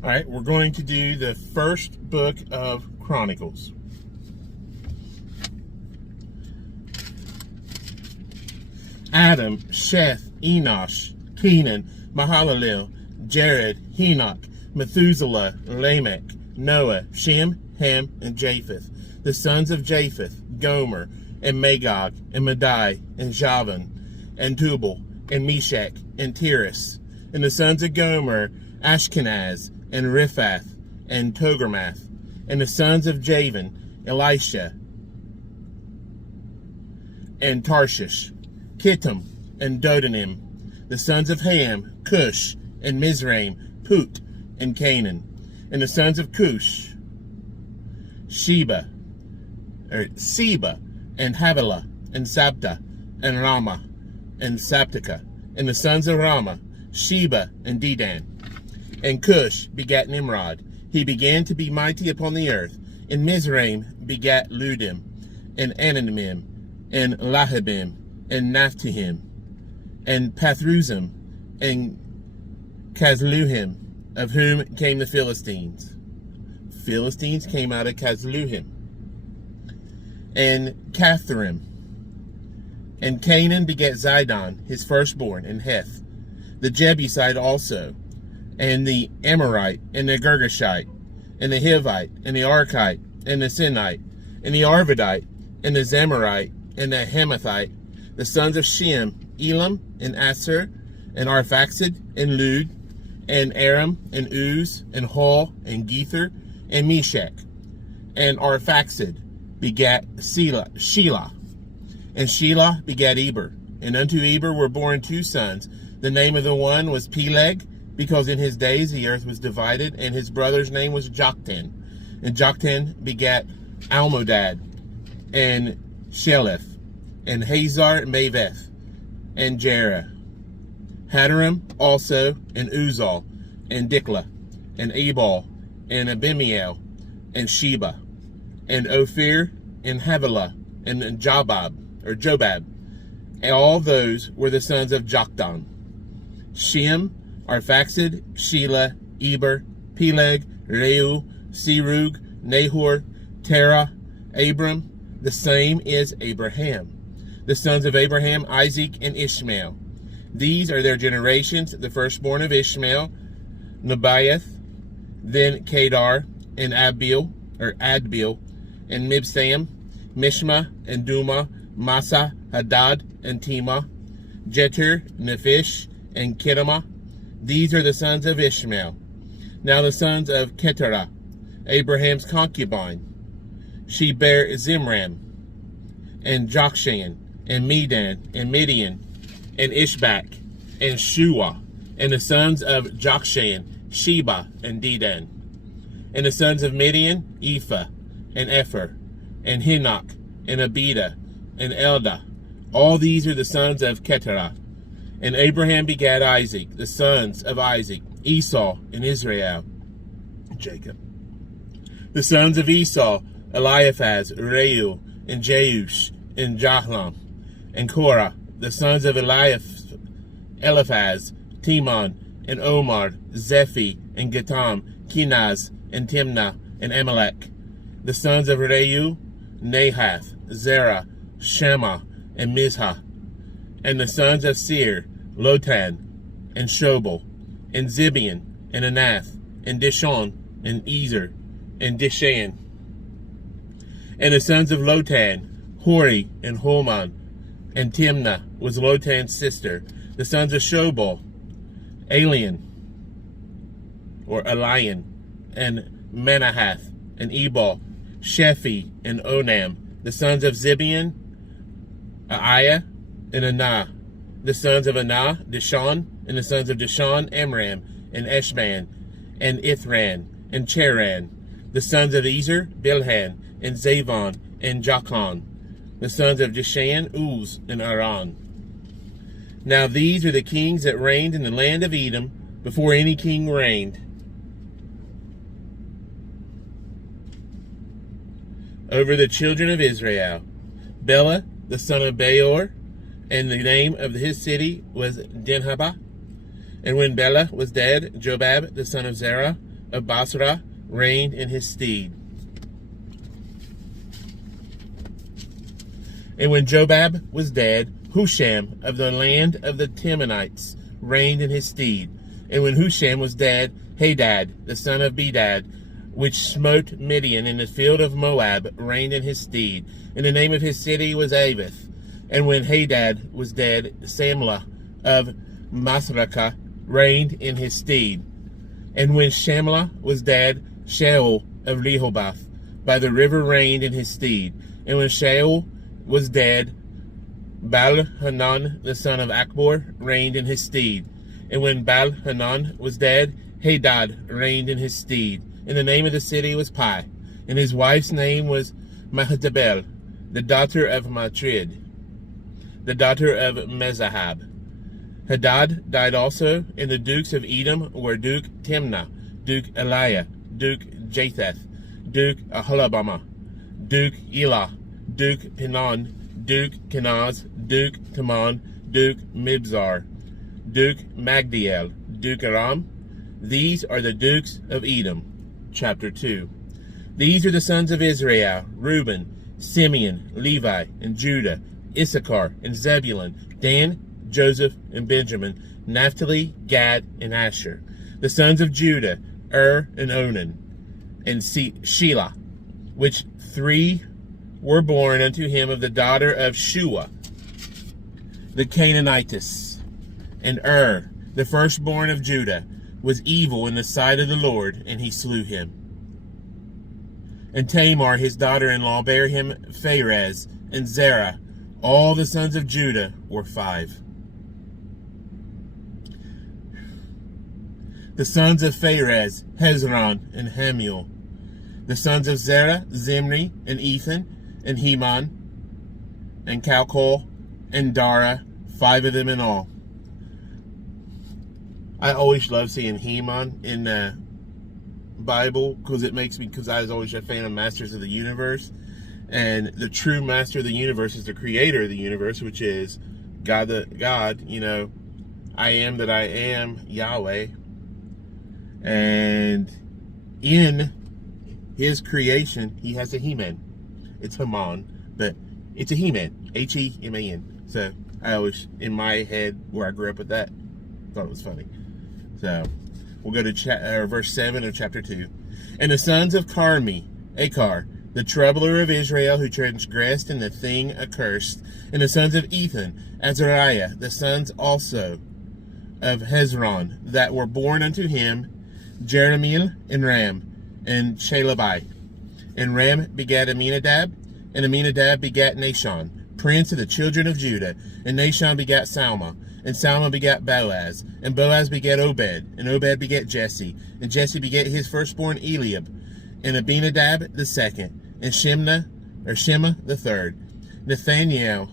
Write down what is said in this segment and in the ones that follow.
All right, we're going to do the first book of Chronicles. Adam, Sheth, Enosh, Kenan, Mahalalel, Jared, Enoch, Methuselah, Lamech, Noah, Shem, Ham, and Japheth. The sons of Japheth, Gomer, and Magog, and Madai, and Javan, and Tubal, and Meshach, and Tiras. And the sons of Gomer, Ashkenaz, and Riphath, and Togarmath. And the sons of Javan, Elisha, and Tarshish, Kittim, and Dodanim. The sons of Ham, Cush, and Mizraim, Put, and Canaan. And the sons of Cush, Seba, and Havilah, and Sabta, and Ramah, and Sabtica. And the sons of Ramah, Sheba, and Dedan. And Cush begat Nimrod. He began to be mighty upon the earth. And Mizraim begat Ludim, and Anamim, and Lahabim, and Naphtahim, and Pathruzim, and Casluhim, of whom came the Philistines. Philistines came out of Casluhim. And Catharim. And Canaan begat Zidon, his firstborn, and Heth, the Jebusite also, and the Amorite, and the Girgashite, and the Hivite, and the Archite, and the Sinite, and the Arvadite, and the Zemarite, and the Hamathite, the sons of Shem, Elam, and Asher, and Arphaxad, and Lud, and Aram, and Uz, and Hul, and Gether, and Meshach. And Arphaxad begat Shelah, and Shelah begat Eber. And unto Eber were born two sons. The name of the one was Peleg, because in his days the earth was divided, and his brother's name was Joktan. And Joktan begat Almodad, and Sheleth, and Hazar Maveth, and Jerah. Hadaram also, and Uzal, and Diklah, and Ebal, and Abimiel, and Sheba, and Ophir, and Havilah, and Jobab. And all those were the sons of Joktan. Shem, Arphaxad, Shelah, Eber, Peleg, Reu, Serug, Nahor, Terah, Abram. The same is Abraham. The sons of Abraham, Isaac, and Ishmael. These are their generations. The firstborn of Ishmael, Nebaioth, then Kedar, and Adbil, and Mibsam, Mishma, and Duma, Massa, Hadad, and Tema, Jeter, Nephish, and Kedemah. These are the sons of Ishmael. Now the sons of Keturah, Abraham's concubine. She bare Zimram, and Jokshan, and Medan, and Midian, and Ishbak, and Shua. And the sons of Jokshan, Sheba, and Dedan. And the sons of Midian, Ephah, and Epher, and Henoch, and Abida, and Eldah. All these are the sons of Keturah. And Abraham begat Isaac, the sons of Isaac, Esau, and Israel, Jacob. The sons of Esau, Eliphaz, Reuel, and Jeush, and Jahlam, and Korah. The sons of Eliphaz, Timon, and Omar, Zephi, and Gatam, Kenaz, and Timnah, and Amalek. The sons of Reuel, Nahath, Zerah, Shema, and Mizhah. And the sons of Seir, Lotan, and Shobal, and Zibeon, and Anath, and Dishon, and Ezer, and Dishan. And the sons of Lotan, Hori, and Holman, and Timnah was Lotan's sister. The sons of Shobal, Elian, and Manahath, and Ebal, Shephi, and Onam. The sons of Zibeon, Aiah, and Anah. The sons of Anah, Dishon, and the sons of Dishon, Amram, and Eshban, and Ithran, and Cheran. The sons of Ezer, Bilhan, and Zavon, and Jachan. The sons of Dishan, Uz, and Aran. Now these are the kings that reigned in the land of Edom before any king reigned over the children of Israel. Bela, the son of Beor, and the name of his city was Dinhabah. And when Bela was dead, Jobab, the son of Zerah, of Basra reigned in his stead. And when Jobab was dead, Husham of the land of the Temanites reigned in his stead. And when Husham was dead, Hadad, the son of Bedad, which smote Midian in the field of Moab, reigned in his stead. And the name of his city was Avith. And when Hadad was dead, Samlah of Masrekah reigned in his stead. And when Shamlah was dead, Shaul of Rehoboth by the river reigned in his stead. And when Shaul was dead, Baal-Hanan the son of Akbor reigned in his stead. And when Baal-Hanan was dead, Hadad reigned in his stead. And the name of the city was Pai. And his wife's name was Mehetabel, the daughter of Matrid, the daughter of Mezahab. Hadad died also, and the dukes of Edom were Duke Timnah, Duke Eliah, Duke Japheth, Duke Aholabama, Duke Elah, Duke Pinon, Duke Kenaz, Duke Timon, Duke Mibzar, Duke Magdiel, Duke Aram. These are the dukes of Edom. Chapter 2. These are the sons of Israel: Reuben, Simeon, Levi, and Judah, Issachar, and Zebulun, Dan, Joseph, and Benjamin, Naphtali, Gad, and Asher. The sons of Judah: and Onan, and Shelah, which three were born unto him of the daughter of Shua, the Canaanitess. And the firstborn of Judah, was evil in the sight of the Lord, and he slew him. And Tamar his daughter-in-law bare him Pharez and Zerah. All the sons of Judah were 5. The sons of Pharez, Hezron and Hamuel. The sons of Zerah, Zimri and Ethan and Heman and Calcol and Dara, 5 of them in all. I always love seeing Heman in the Bible because I was always a fan of Masters of the Universe. And the true master of the universe is the creator of the universe, which is God, I am that I am, Yahweh. And in his creation, he has a He-Man. It's Haman, but it's a He-Man, Heman. So I always, in my head, where I grew up with that, thought it was funny. So we'll go to verse 7 of chapter 2. And the sons of Carmi, Achar, the troubler of Israel, who transgressed in the thing accursed. And the sons of Ethan, Azariah, the sons also of Hezron, that were born unto him, Jeremiel and Ram, and Shalabai. And Ram begat Aminadab, and Aminadab begat Nashon, prince of the children of Judah. And Nashon begat Salma, and Salma begat Boaz, and Boaz begat Obed, and Obed begat Jesse, and Jesse begat his firstborn Eliab, and Abinadab the second, and Shema the third, Nathaniel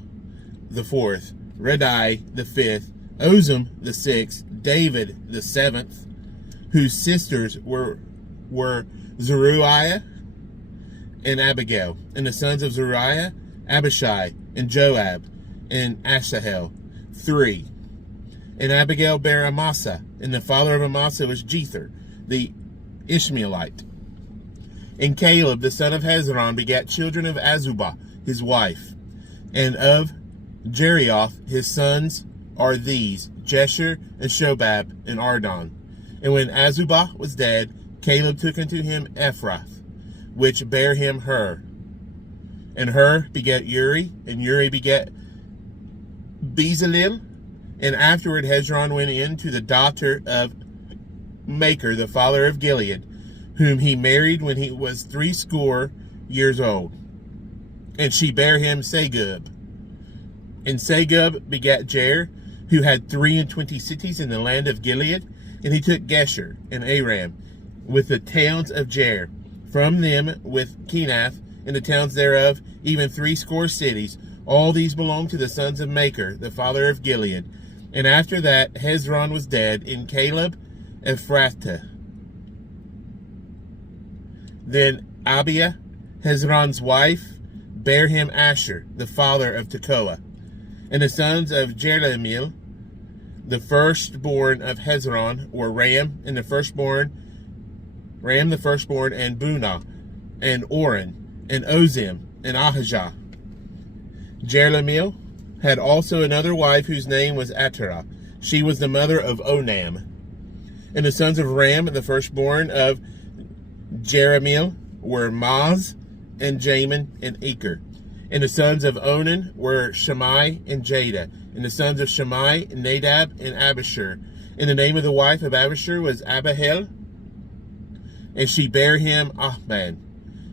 the fourth, Radai the fifth, Ozem the sixth, David the seventh, whose sisters were Zeruiah and Abigail. And the sons of Zeruiah, Abishai, and Joab, and Asahel, 3. And Abigail bare Amasa, and the father of Amasa was Jether, the Ishmaelite. And Caleb, the son of Hezron, begat children of Azubah, his wife. And of Jerioth, his sons are these, Jesher, and Shobab, and Ardon. And when Azubah was dead, Caleb took unto him Ephrath, which bare him Hur. And Hur begat Uri, and Uri begat Bezalel. And afterward Hezron went in to the daughter of Machir, the father of Gilead, whom he married when he was 80 years old. And she bare him Segub. And Segub begat Jair, who had 23 cities in the land of Gilead. And he took Gesher and Aram, with the towns of Jair, from them with Kenath, and the towns thereof, even 80 cities. All these belonged to the sons of Machir, the father of Gilead. And after that Hezron was dead, in Caleb Ephrathah. Then Abiah, Hezron's wife, bare him Asher, the father of Tekoa. And the sons of Jerahmeel, the firstborn of Hezron, were Ram, and the firstborn Ram the firstborn, and Bunah, and Oren, and Ozim, and Ahijah. Jerahmeel had also another wife whose name was Atterah. She was the mother of Onam. And the sons of Ram, the firstborn of Jerahmeel, were Maz, and Jamin, and Eker. And the sons of Onan were Shammai and Jada. And the sons of Shammai, Nadab, and Abishur. And the name of the wife of Abishur was Abihail. And she bare him Ahman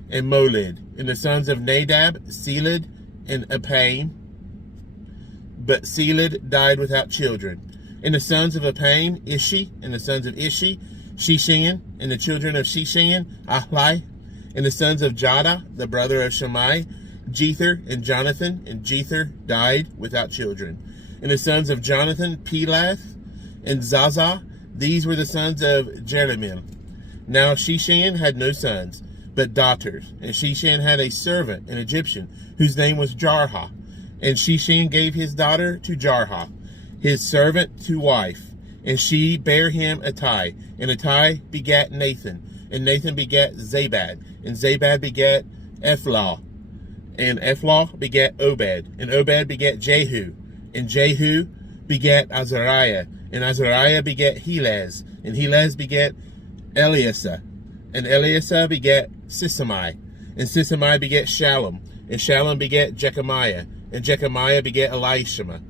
and Molid. And the sons of Nadab, Seled, and Apaim. But Seled died without children. And the sons of Apaim, Ishi. And the sons of Ishi, Shishan. And the children of Shishan, Ahlai. And the sons of Jada, the brother of Shammai, Jether and Jonathan. And Jether died without children. And the sons of Jonathan, Pelath and Zaza. These were the sons of Jerahmeel. Now Shishan had no sons, but daughters. And Shishan had a servant, an Egyptian, whose name was Jarha. And Shishan gave his daughter to Jarha, his servant, to wife. And she bare him Attai. And Attai begat Nathan. And Nathan begat Zabad. And Zabad begat Ephlah. And Ephlah begat Obed. And Obed begat Jehu. And Jehu begat Azariah. And Azariah begat Helaz. And Helaz begat Eleasah. And Eleasah begat Sisamai. And Sisamai begat Shallum. And Shallum begat Jechamiah. And Jechamiah begat Elishama.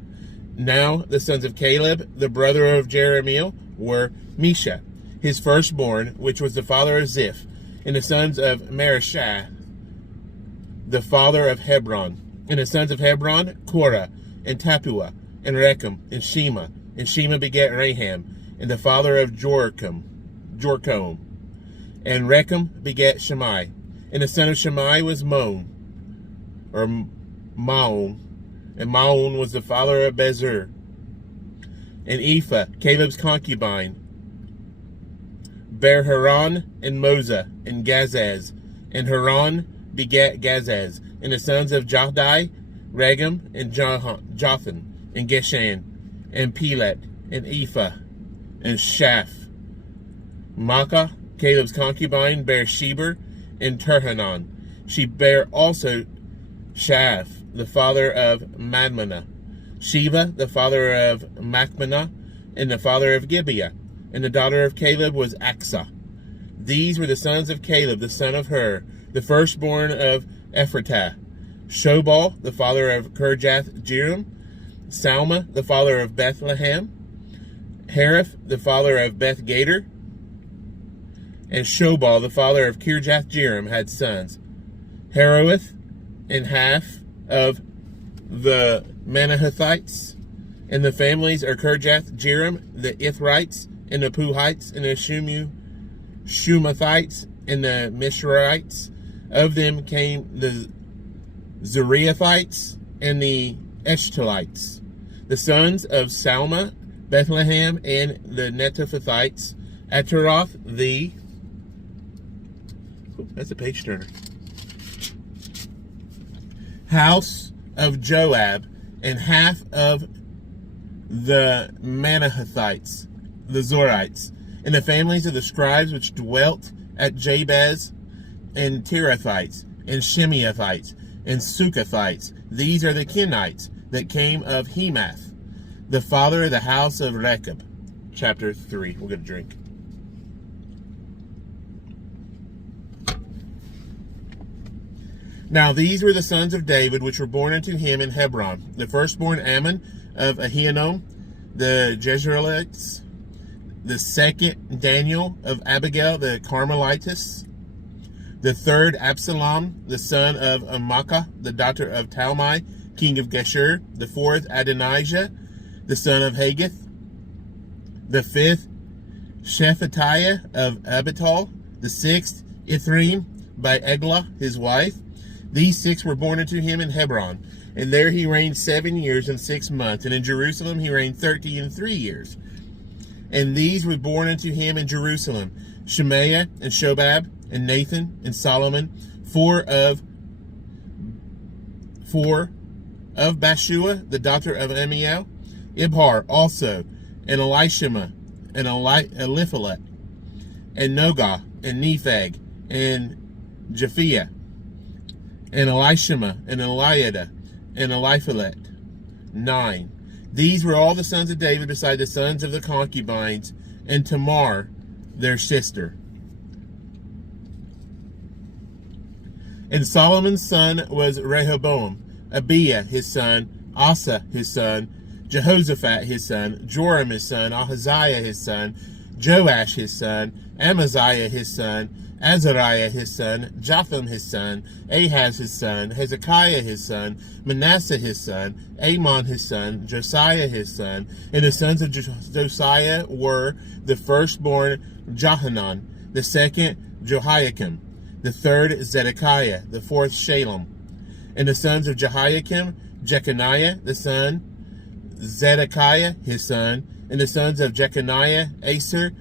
Now the sons of Caleb, the brother of Jerahmeel, were Misha, his firstborn, which was the father of Ziph. And the sons of Marishah, the father of Hebron. And the sons of Hebron, Korah, and Tapua, and Rechem, and Shema. And Shema begat Raham, and the father of Jorcom. And Rechem begat Shammai. And the son of Shammai was Maon. And Maon was the father of Bezer. And Ephah, Caleb's concubine, bare Haran, and Moza, and Gazaz. And Haran begat Gazaz. And the sons of Jahdai, Regem, and Jothan, and Geshan, and Pelet, and Ephah, and Shaph. Maacah, Caleb's concubine, bare Sheber, and Terhanan. She bare also Shaph, the father of Madmanah, Sheva, the father of Machmanah, and the father of Gibeah. And the daughter of Caleb was Aksah. These were the sons of Caleb, the son of Hur, the firstborn of Ephratah. Shobal, the father of Kirjath Jearim, Salma, the father of Bethlehem, Hariph, the father of Beth Gader, and Shobal, the father of Kirjath Jearim, had sons. Haroeth, and half of the Manahathites, and the families are Kirjath Jearim, the Ithrites, and the Puhites, and the Shumathites, and the Mishrites. Of them came the Zuriathites and the Eshtolites. The sons of Salma, Bethlehem, and the Netophathites, Ataroth, that's a page turner, house of Joab, and half of the Manahathites, the Zorites, and the families of the scribes which dwelt at Jabez, and Tirathites, and Shimeathites, and Sukathites. These are the Kenites that came of Hemath, the father of the house of Rechab. Chapter 3. We'll get a drink. Now these were the sons of David which were born unto him in Hebron. The firstborn Ammon of Ahinoam, the Jezreelites. The second Daniel of Abigail, the Carmelitess. The third Absalom, the son of Maacah, the daughter of Talmai, king of Geshur. The fourth Adonijah, the son of Haggith. The fifth Shephatiah of Abital. The sixth Ithream by Eglah, his wife. These six were born unto him in Hebron, and there he reigned 7 years and 6 months, and in Jerusalem he reigned 3 years. And these were born unto him in Jerusalem, Shemaiah, and Shobab, and Nathan, and Solomon, four of Bashua, the daughter of Amiel, Ibhar also, and Elishama, and Eliphalet. and Nogah, and Nepheg, and Japhia, and Elishama, and Eliada, and Eliphalet. 9. These were all the sons of David beside the sons of the concubines, and Tamar, their sister. And Solomon's son was Rehoboam, Abiah his son, Asa his son, Jehoshaphat his son, Joram his son, Ahaziah his son, Joash his son, Amaziah his son, Azariah his son, Jotham his son, Ahaz his son, Hezekiah his son, Manasseh his son, Amon his son, Josiah his son. And the sons of Josiah were the firstborn Johanan, the second Jehoiakim, the third Zedekiah, the fourth Shalom. And the sons of Jehoiakim, Jeconiah the son, Zedekiah his son, and the sons of Jeconiah, Aser,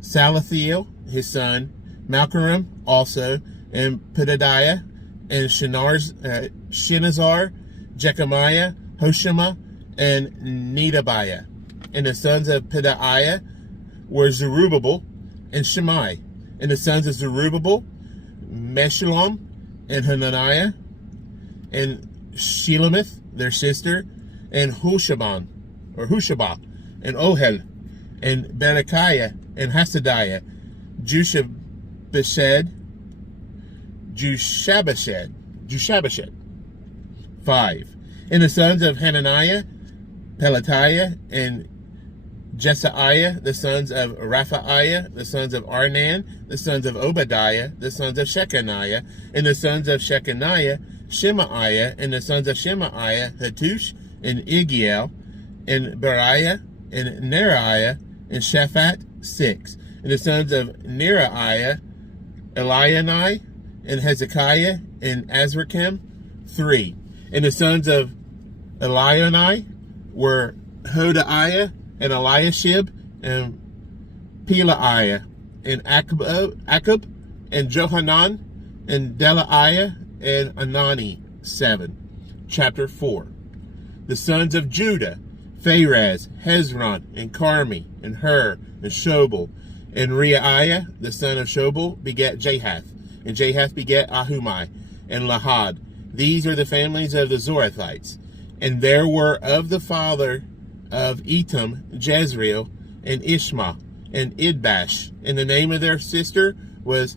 Salathiel his son, Malchiram also, and Pedadiah, and Shinazar, Jechemiah, Hoshama, and Nedabiah. And the sons of Pedaiah were Zerubbabel and Shimei. And the sons of Zerubbabel, Meshullam, and Hananiah, and Shelemith, their sister, and Hushabah, and Ohel, and Berechiah, and Hasadiah, Jushabashad. 5. And the sons of Hananiah, Pelatiah, and Jesaiah, the sons of Raphaiah, the sons of Arnan, the sons of Obadiah, the sons of Shechaniah, and the sons of Shechaniah, Shemaiah, and the sons of Shemaiah, Hattush, and Igiel, and Beriah, and Neriah, and Shaphat. 6. And the sons of Neriah, Elionai, and Hezekiah, and Azrikam. 3. And the sons of Elionai were Hodaiah, and Eliashib, and Pelaiah, and Akub, and Johanan, and Delaiah, and Anani. 7. Chapter 4. The sons of Judah, Pharez, Hezron, and Carmi, and Hur, and Shobal. And Reiah, the son of Shobal, begat Jahath, and Jahath begat Ahumai, and Lahad. These are the families of the Zorathites. And there were of the father of Etam, Jezreel, and Ishma, and Idbash. And the name of their sister was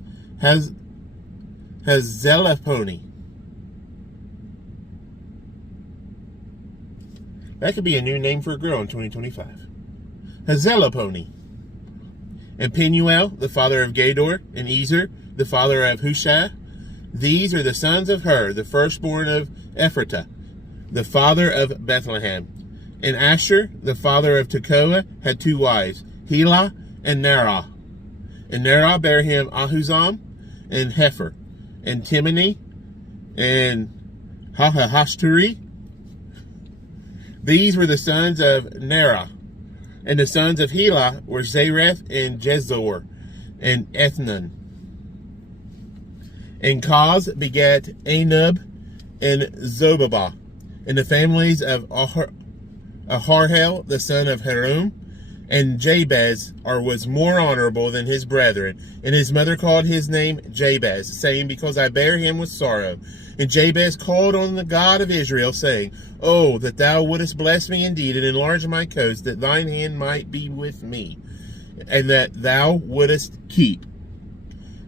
Hazelaponi. That could be a new name for a girl in 2025. Hazelaponi. And Penuel, the father of Gedor, and Ezer, the father of Hushah. These are the sons of Hur, the firstborn of Ephratah, the father of Bethlehem. And Asher, the father of Tekoa, had 2 wives, Helah and Nerah. And Nerah bare him Ahuzam, and Hefer, and Timni, and Hahashturi. These were the sons of Nerah. And the sons of Helah were Zareth, and Jezor, and Ethnan. And Koz begat Anub, and Zobabah. And the families of Aharhel, the son of Harum, and Jabez was more honorable than his brethren. And his mother called his name Jabez, saying, Because I bare him with sorrow. And Jabez called on the God of Israel, saying, Oh, that thou wouldest bless me indeed, and enlarge my coast, that thine hand might be with me, and that thou wouldest keep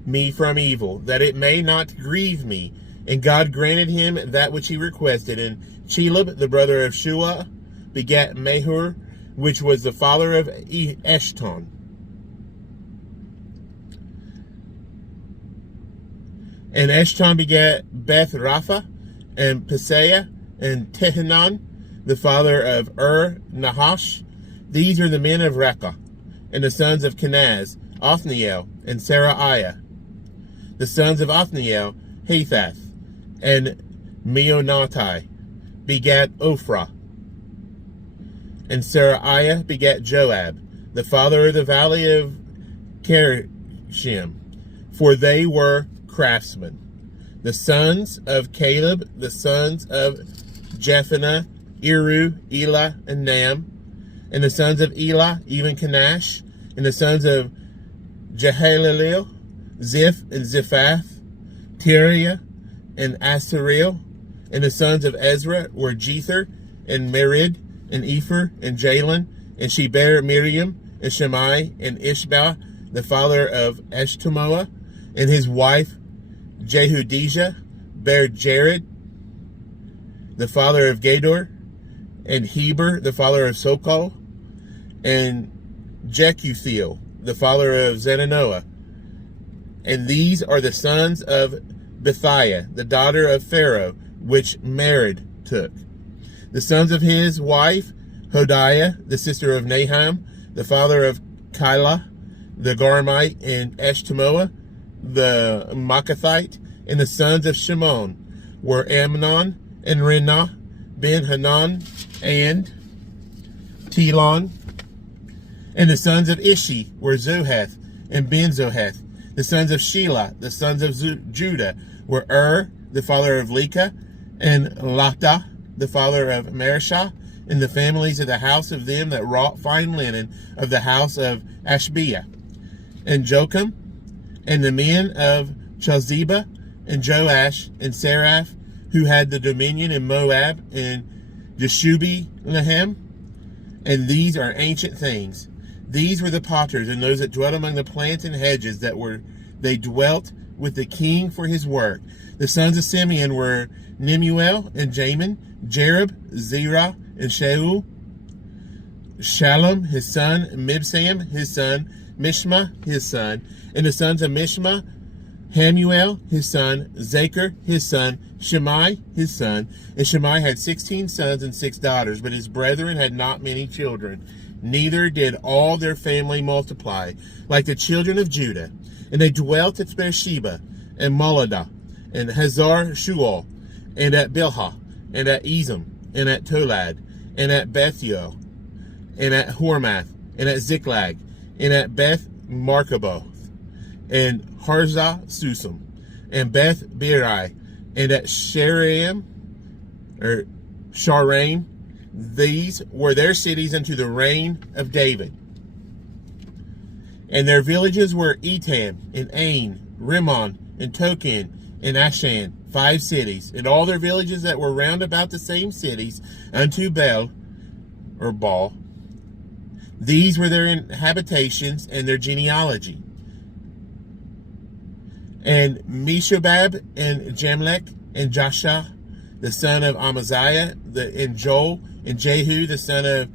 me from evil, that it may not grieve me. And God granted him that which he requested. And Chelub, the brother of Shua, begat Mehur, which was the father of Eshton. And Eshton begat Beth Rapha, and Paseah, and Tehanan, the father of Nahash. These are the men of Rekah. And the sons of Kenaz, Othniel, and Seraiah. The sons of Othniel, Hathath, and Meonatai, begat Ophrah. And Seraiah begat Joab, the father of the valley of Kerishim, for they were craftsmen. The sons of Caleb, the sons of Jephunneh, Eru, Elah, and Nam. And the sons of Elah, even Kenash. And the sons of Jehalelel, Ziph and Ziphath, Teriah and Asarel. And the sons of Ezra were Jether and Merid and Epher and Jalen. And she bare Miriam and Shammai and Ishbah, the father of Eshtemoa, and his wife Jehudijah bare Jared, the father of Gedor, and Heber, the father of Sokol, and Jekuthiel, the father of Zenanoah. And these are the sons of Bethiah, the daughter of Pharaoh, which Merid took. The sons of his wife, Hodiah, the sister of Naham, the father of Keilah, the Garmite, and Eshtemoa, the Maacathite. And the sons of Shimon were Amnon and Rinnah, Ben-Hanan, and Telon. And the sons of Ishi were Zohath and Ben-Zohath. The sons of Shelah, the sons of Judah, were the father of Leka, and Latah, the father of Mareshah, and the families of the house of them that wrought fine linen of the house of Ashbiah, and Jocham, and the men of Chalzeba, and Joash, and Seraph, who had the dominion in Moab, and Jeshubi-Lehem. And these are ancient things. These were the potters, and those that dwelt among the plants and hedges they dwelt with the king for his work. The sons of Simeon were Nemuel and Jamin, Jerub, Zerah, and Shaul, Shalom his son, Mibsam his son, Mishma his son. And the sons of Mishma, Hamuel his son, Zachar his son, Shimei his son. And Shimei had 16 sons and 6 daughters, but his brethren had not many children. Neither did all their family multiply, like the children of Judah. And they dwelt at Beersheba, and Moladah, and Hazar Shual, and at Bilhah, and at Ezem, and at Tolad, and at Bethuel, and at Hormath, and at Ziklag, and at Beth Markaboth, and Harzah Susam, and Beth Birai, and at Sharaim, or Sharaim. These were their cities unto the reign of David. And their villages were Etam, and Ain, Rimmon, and Token, and Ashan, 5 cities, and all their villages that were round about the same cities unto Bel, or Baal. These were their habitations and their genealogy. And Meshobab, and Jamlech, and Joshua, the son of Amaziah, and Joel, and Jehu, the son of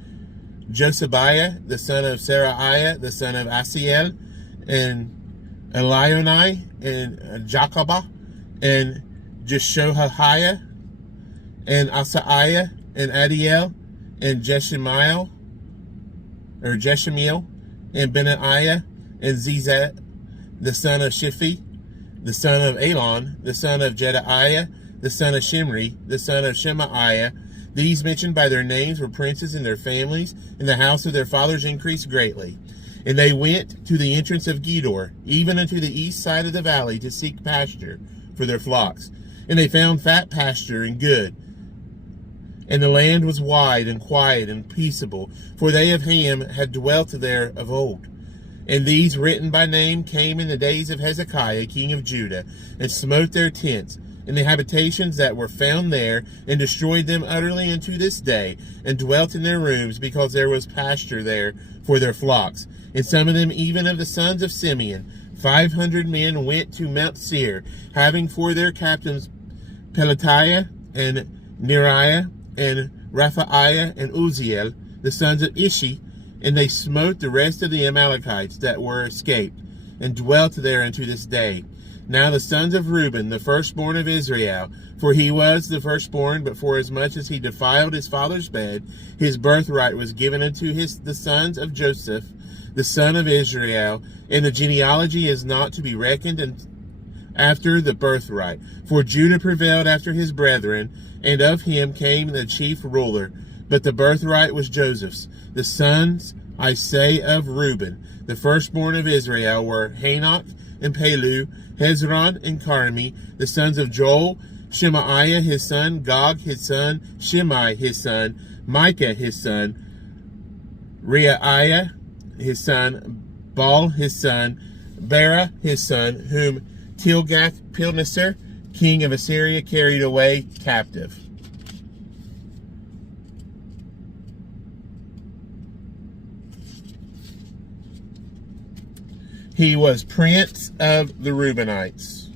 Josabiah, the son of Seraiah, the son of Asiel, and Elionai, and Jacobah, and Jeshohahiah, and Asaiah, and Adiel, and Jeshemiel, and Benaiah, and Zizah, the son of Shiphi, the son of Elon, the son of Jedaiah, the son of Shimri, the son of Shemaiah. These mentioned by their names were princes in their families, and the house of their fathers increased greatly. And they went to the entrance of Gedor, even unto the east side of the valley, to seek pasture for their flocks. And they found fat pasture and good. And the land was wide and quiet and peaceable, for they of Ham had dwelt there of old. And these written by name came in the days of Hezekiah, king of Judah, and smote their tents, and the habitations that were found there, and destroyed them utterly unto this day, and dwelt in their rooms, because there was pasture there for their flocks. And some of them, even of the sons of Simeon, 500 men, went to Mount Seir, having for their captains Pelatiah, and Neriah, and Raphaiah, and Uziel, the sons of Ishi. And they smote the rest of the Amalekites that were escaped, and dwelt there unto this day. Now the sons of Reuben, the firstborn of Israel, for he was the firstborn, but forasmuch as he defiled his father's bed, his birthright was given unto the sons of Joseph, the son of Israel, and the genealogy is not to be reckoned after the birthright. For Judah prevailed after his brethren, and of him came the chief ruler. But the birthright was Joseph's. The sons, I say, of Reuben, the firstborn of Israel, were Hanok and Palu, Hezron and Carmi. The sons of Joel, Shemaiah his son, Gog his son, Shimei his son, Micah his son, Reiah his son, Baal his son, Bera his son, whom Tilgath-Pilneser, king of Assyria, carried away captive. He was prince of the Reubenites.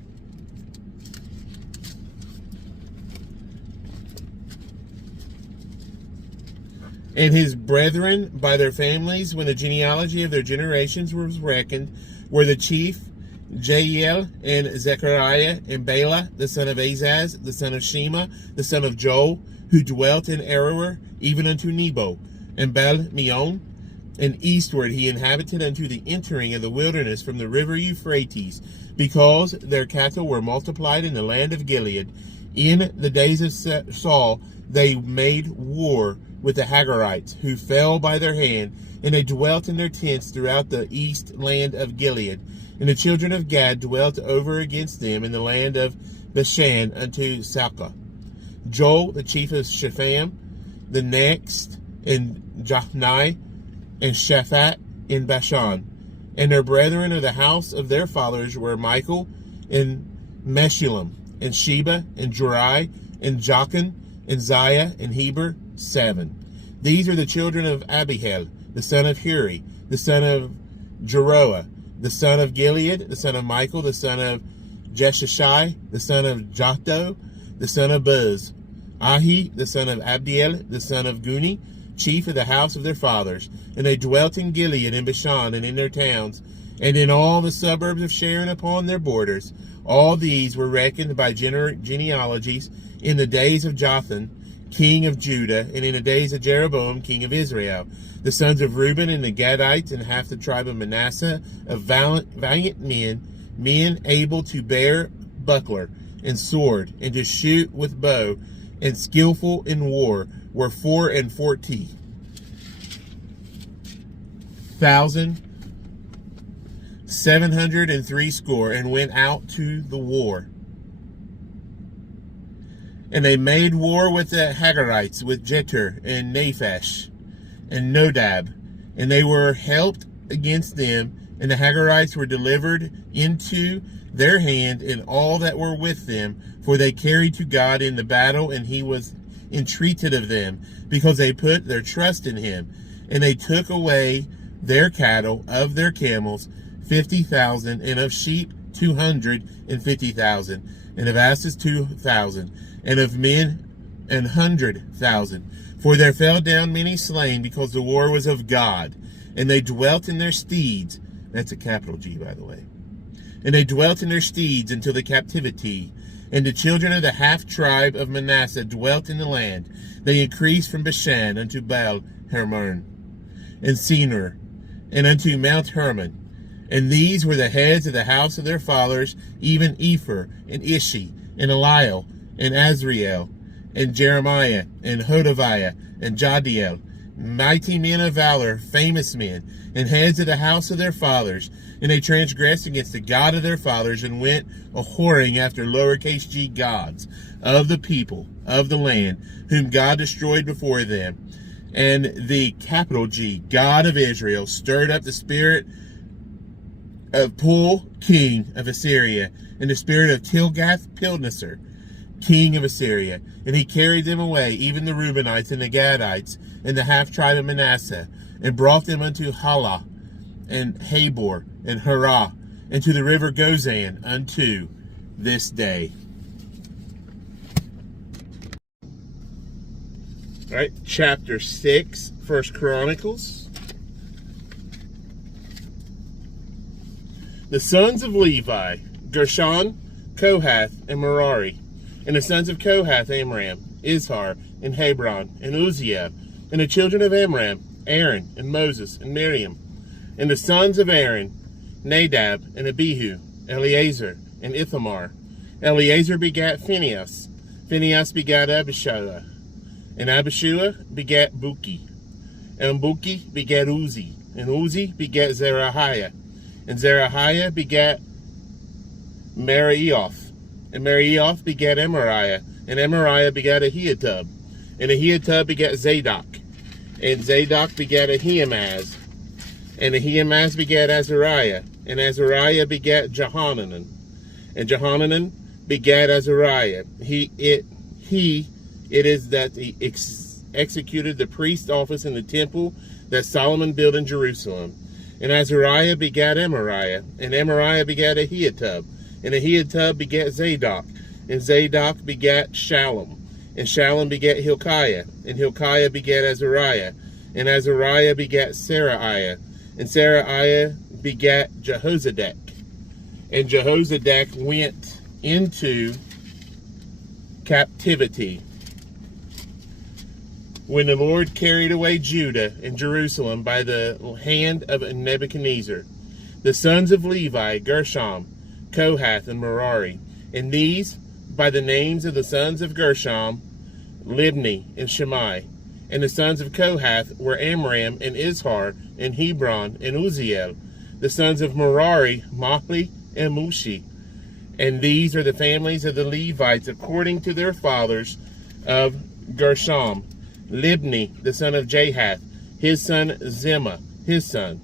And his brethren by their families, when the genealogy of their generations was reckoned, were the chief Jael and Zechariah and Bela, the son of Azaz, the son of Shema, the son of Joel, who dwelt in Aroer, even unto Nebo, and Baal-meon. And eastward he inhabited unto the entering of the wilderness from the river Euphrates, because their cattle were multiplied in the land of Gilead. In the days of Saul they made war with the Hagarites, who fell by their hand, and they dwelt in their tents throughout the east land of Gilead. And the children of Gad dwelt over against them in the land of Bashan unto Salcah. Joel, the chief of Shepham, the next, and Jahni, and Shaphat in Bashan. And their brethren of the house of their fathers were Michael, and Meshullam, and Sheba, and Jorai, and Jachin, and Ziah, and Heber, 7. These are the children of Abihail, the son of Huri, the son of Jeroah, the son of Gilead, the son of Michael, the son of Jeshashai, the son of Jahdo, the son of Buz, Ahi, the son of Abdiel, the son of Guni, chief of the house of their fathers. And they dwelt in Gilead and Bashan, and in their towns, and in all the suburbs of Sharon upon their borders. All these were reckoned by genealogies in the days of Jotham, king of Judah, and in the days of Jeroboam, king of Israel. The sons of Reuben and the Gadites, and half the tribe of Manasseh, of valiant men able to bear buckler and sword, and to shoot with bow, and skillful in war, were 44,760, and went out to the war. And they made war with the Hagarites, with Jetur, and Naphash, and Nodab. And they were helped against them, and the Hagarites were delivered into their hand, and all that were with them. For they carried to God in the battle, and he was entreated of them, because they put their trust in him. And they took away their cattle, of their camels 50,000, and of sheep 250,000, and of asses 2,000, and of men 100,000. For there fell down many slain, because the war was of God. And they dwelt in their steeds. That's a capital G, by the way. And they dwelt in their steeds until the captivity. And the children of the half tribe of Manasseh dwelt in the land. They increased from Bashan unto Baal Hermon, and Senir, and unto Mount Hermon. And these were the heads of the house of their fathers, even Epher, and Ishi, and Eliel, and Azriel, and Jeremiah, and Hodaviah, and Jadiel, mighty men of valor, famous men, and heads of the house of their fathers. And they transgressed against the God of their fathers, and went a-whoring after lowercase g gods of the people of the land, whom God destroyed before them. And the capital G, God of Israel, stirred up the spirit of Pul, king of Assyria, and the spirit of Tilgath-Pilneser, king of Assyria. And he carried them away, even the Reubenites and the Gadites, and the half tribe of Manasseh, and brought them unto Halah, and Habor, and Hurrah, and to the river Gozan, unto this day. All right, chapter 6, 1 Chronicles. The sons of Levi, Gershon, Kohath, and Merari. And the sons of Kohath, Amram, Izhar, and Hebron, and Uzziah. And the children of Amram, Aaron, and Moses, and Miriam. And the sons of Aaron, Nadab, and Abihu, Eleazar, and Ithamar. Eleazar begat Phinehas. Phinehas begat Abishua. And Abishua begat Buki. And Buki begat Uzi. And Uzi begat Zerahiah. And Zerahiah begat Meraioth. And Meraioth begat Emariah. And Emariah begat Ahitub. And Ahitub begat Zadok. And Zadok begat Ahimaaz. And Ahimaaz begat Azariah. and Azariah begat Jehohanan, and Jehohanan begat Azariah. It is that he executed the priest office in the temple that Solomon built in Jerusalem. And Azariah begat Amariah, and Amariah begat Ahitub, and Ahitub begat Zadok, and Zadok begat Shallum, and Shallum begat Hilkiah, and Hilkiah begat Azariah, and Azariah begat Seraiah, and Seraiah begat Jehozadak. And Jehozadak went into captivity when the Lord carried away Judah and Jerusalem by the hand of Nebuchadnezzar. The sons of Levi, Gershom, Kohath, and Merari, and these by the names of the sons of Gershom, Libni and Shimei. And the sons of Kohath were Amram and Izhar and Hebron and Uzziel. The sons of Merari, Mahli and Mushi. And these are the families of the Levites according to their fathers of Gershom. Libni, the son of Jahath, his son Zimmah, his son.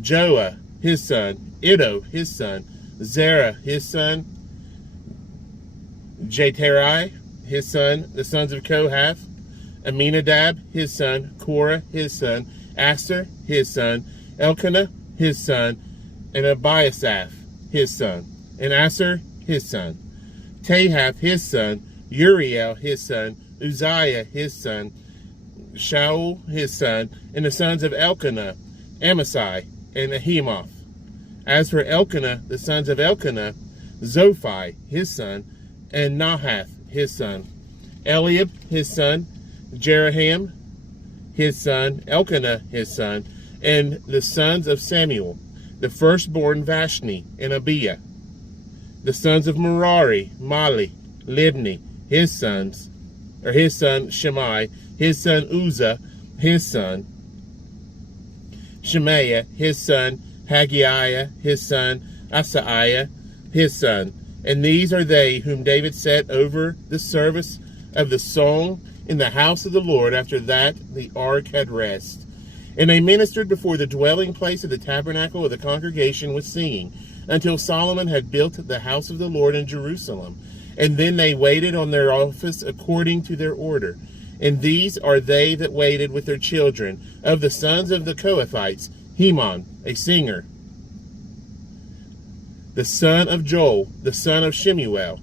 Joah, his son. Iddo, his son. Zerah, his son. Jeterai, his son. The sons of Kohath. Aminadab, his son. Korah, his son. Aser, his son. Elkanah, his son. And Abiasaph, his son. And Aser, his son. Tahath, his son. Uriel, his son. Uzziah, his son. Shaul, his son. And the sons of Elkanah, Amasai, and Ahimoth. As for Elkanah, the sons of Elkanah, Zophai, his son, and Nahath, his son. Eliab, his son. Jeraham, his son. Elkanah, his son. And the sons of Samuel, the firstborn Vashni, and Abiah. The sons of Merari, Mali, Libni, his sons, or his son Shimei, his son Uzzah, his son. Shemaiah, his son. Haggiah, his son. Asaiah, his son. And these are they whom David set over the service of the song in the house of the Lord after that the ark had rest. And they ministered before the dwelling place of the tabernacle of the congregation with singing, until Solomon had built the house of the Lord in Jerusalem. And then they waited on their office according to their order. And these are they that waited with their children. Of the sons of the Kohathites, Heman, a singer. The son of Joel, the son of Shemuel.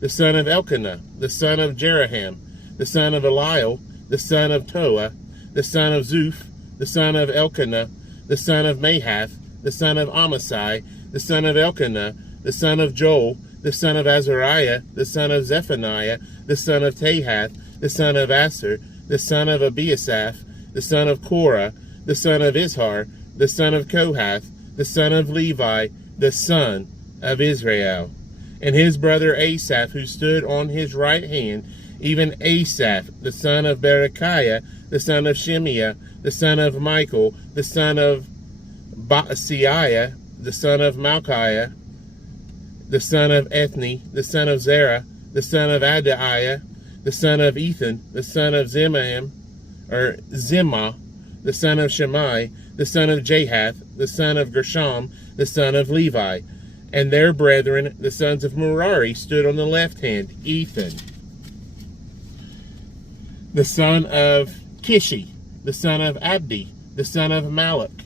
The son of Elkanah, the son of Jeraham. The son of Eliel, the son of Toah. The son of Zuph, the son of Elkanah. The son of Mahath, the son of Amasai. The son of Elkanah, the son of Joel. The son of Azariah, the son of Zephaniah. The son of Tahath, the son of Aser. The son of Abiasaph, the son of Korah. The son of Izhar, the son of Kohath. The son of Levi, the son of Israel. And his brother Asaph, who stood on his right hand, even Asaph, the son of Berechiah, the son of Shemiah, the son of Michael, the son of Baasiah, the son of Malchiah, the son of Ethni, the son of Zerah, the son of Adaiah, the son of Ethan, the son of Zimmah, the son of Shimei, the son of Jahath, the son of Gershom, the son of Levi. And their brethren, the sons of Merari, stood on the left hand. Ethan, the son of Kishi, the son of Abdi, the son of Malach,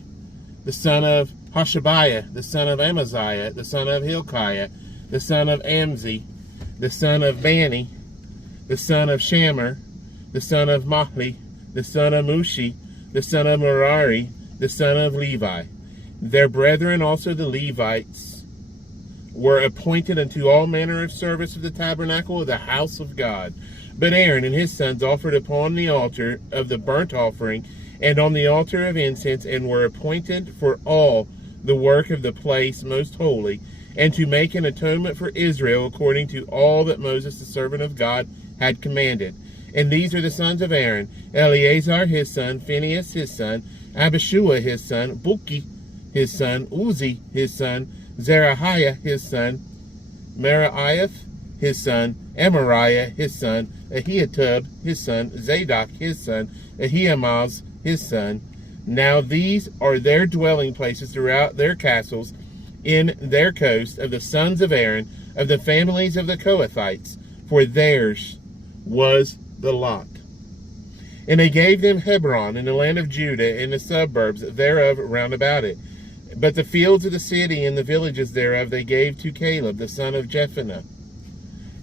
the son of Hashabiah, the son of Amaziah, the son of Hilkiah, the son of Amzi, the son of Bani, the son of Shamir, the son of Mahli, the son of Mushi, the son of Merari, the son of Levi. Their brethren also the Levites were appointed unto all manner of service of the tabernacle of the house of God. But Aaron and his sons offered upon the altar of the burnt offering and on the altar of incense, and were appointed for all the work of the place most holy, and to make an atonement for Israel according to all that Moses the servant of God had commanded. And these are the sons of Aaron: Eleazar his son, Phinehas his son, Abishua his son, Buki his son, Uzi his son, Zerahiah his son, Meraiah his son, Amariah his son, Ahitub his son, Zadok his son, Ahimaaz his son. Now these are their dwelling places throughout their castles, in their coast of the sons of Aaron, of the families of the Kohathites, for theirs was the lot. And they gave them Hebron in the land of Judah, and the suburbs thereof round about it. But the fields of the city and the villages thereof they gave to Caleb the son of Jephunneh.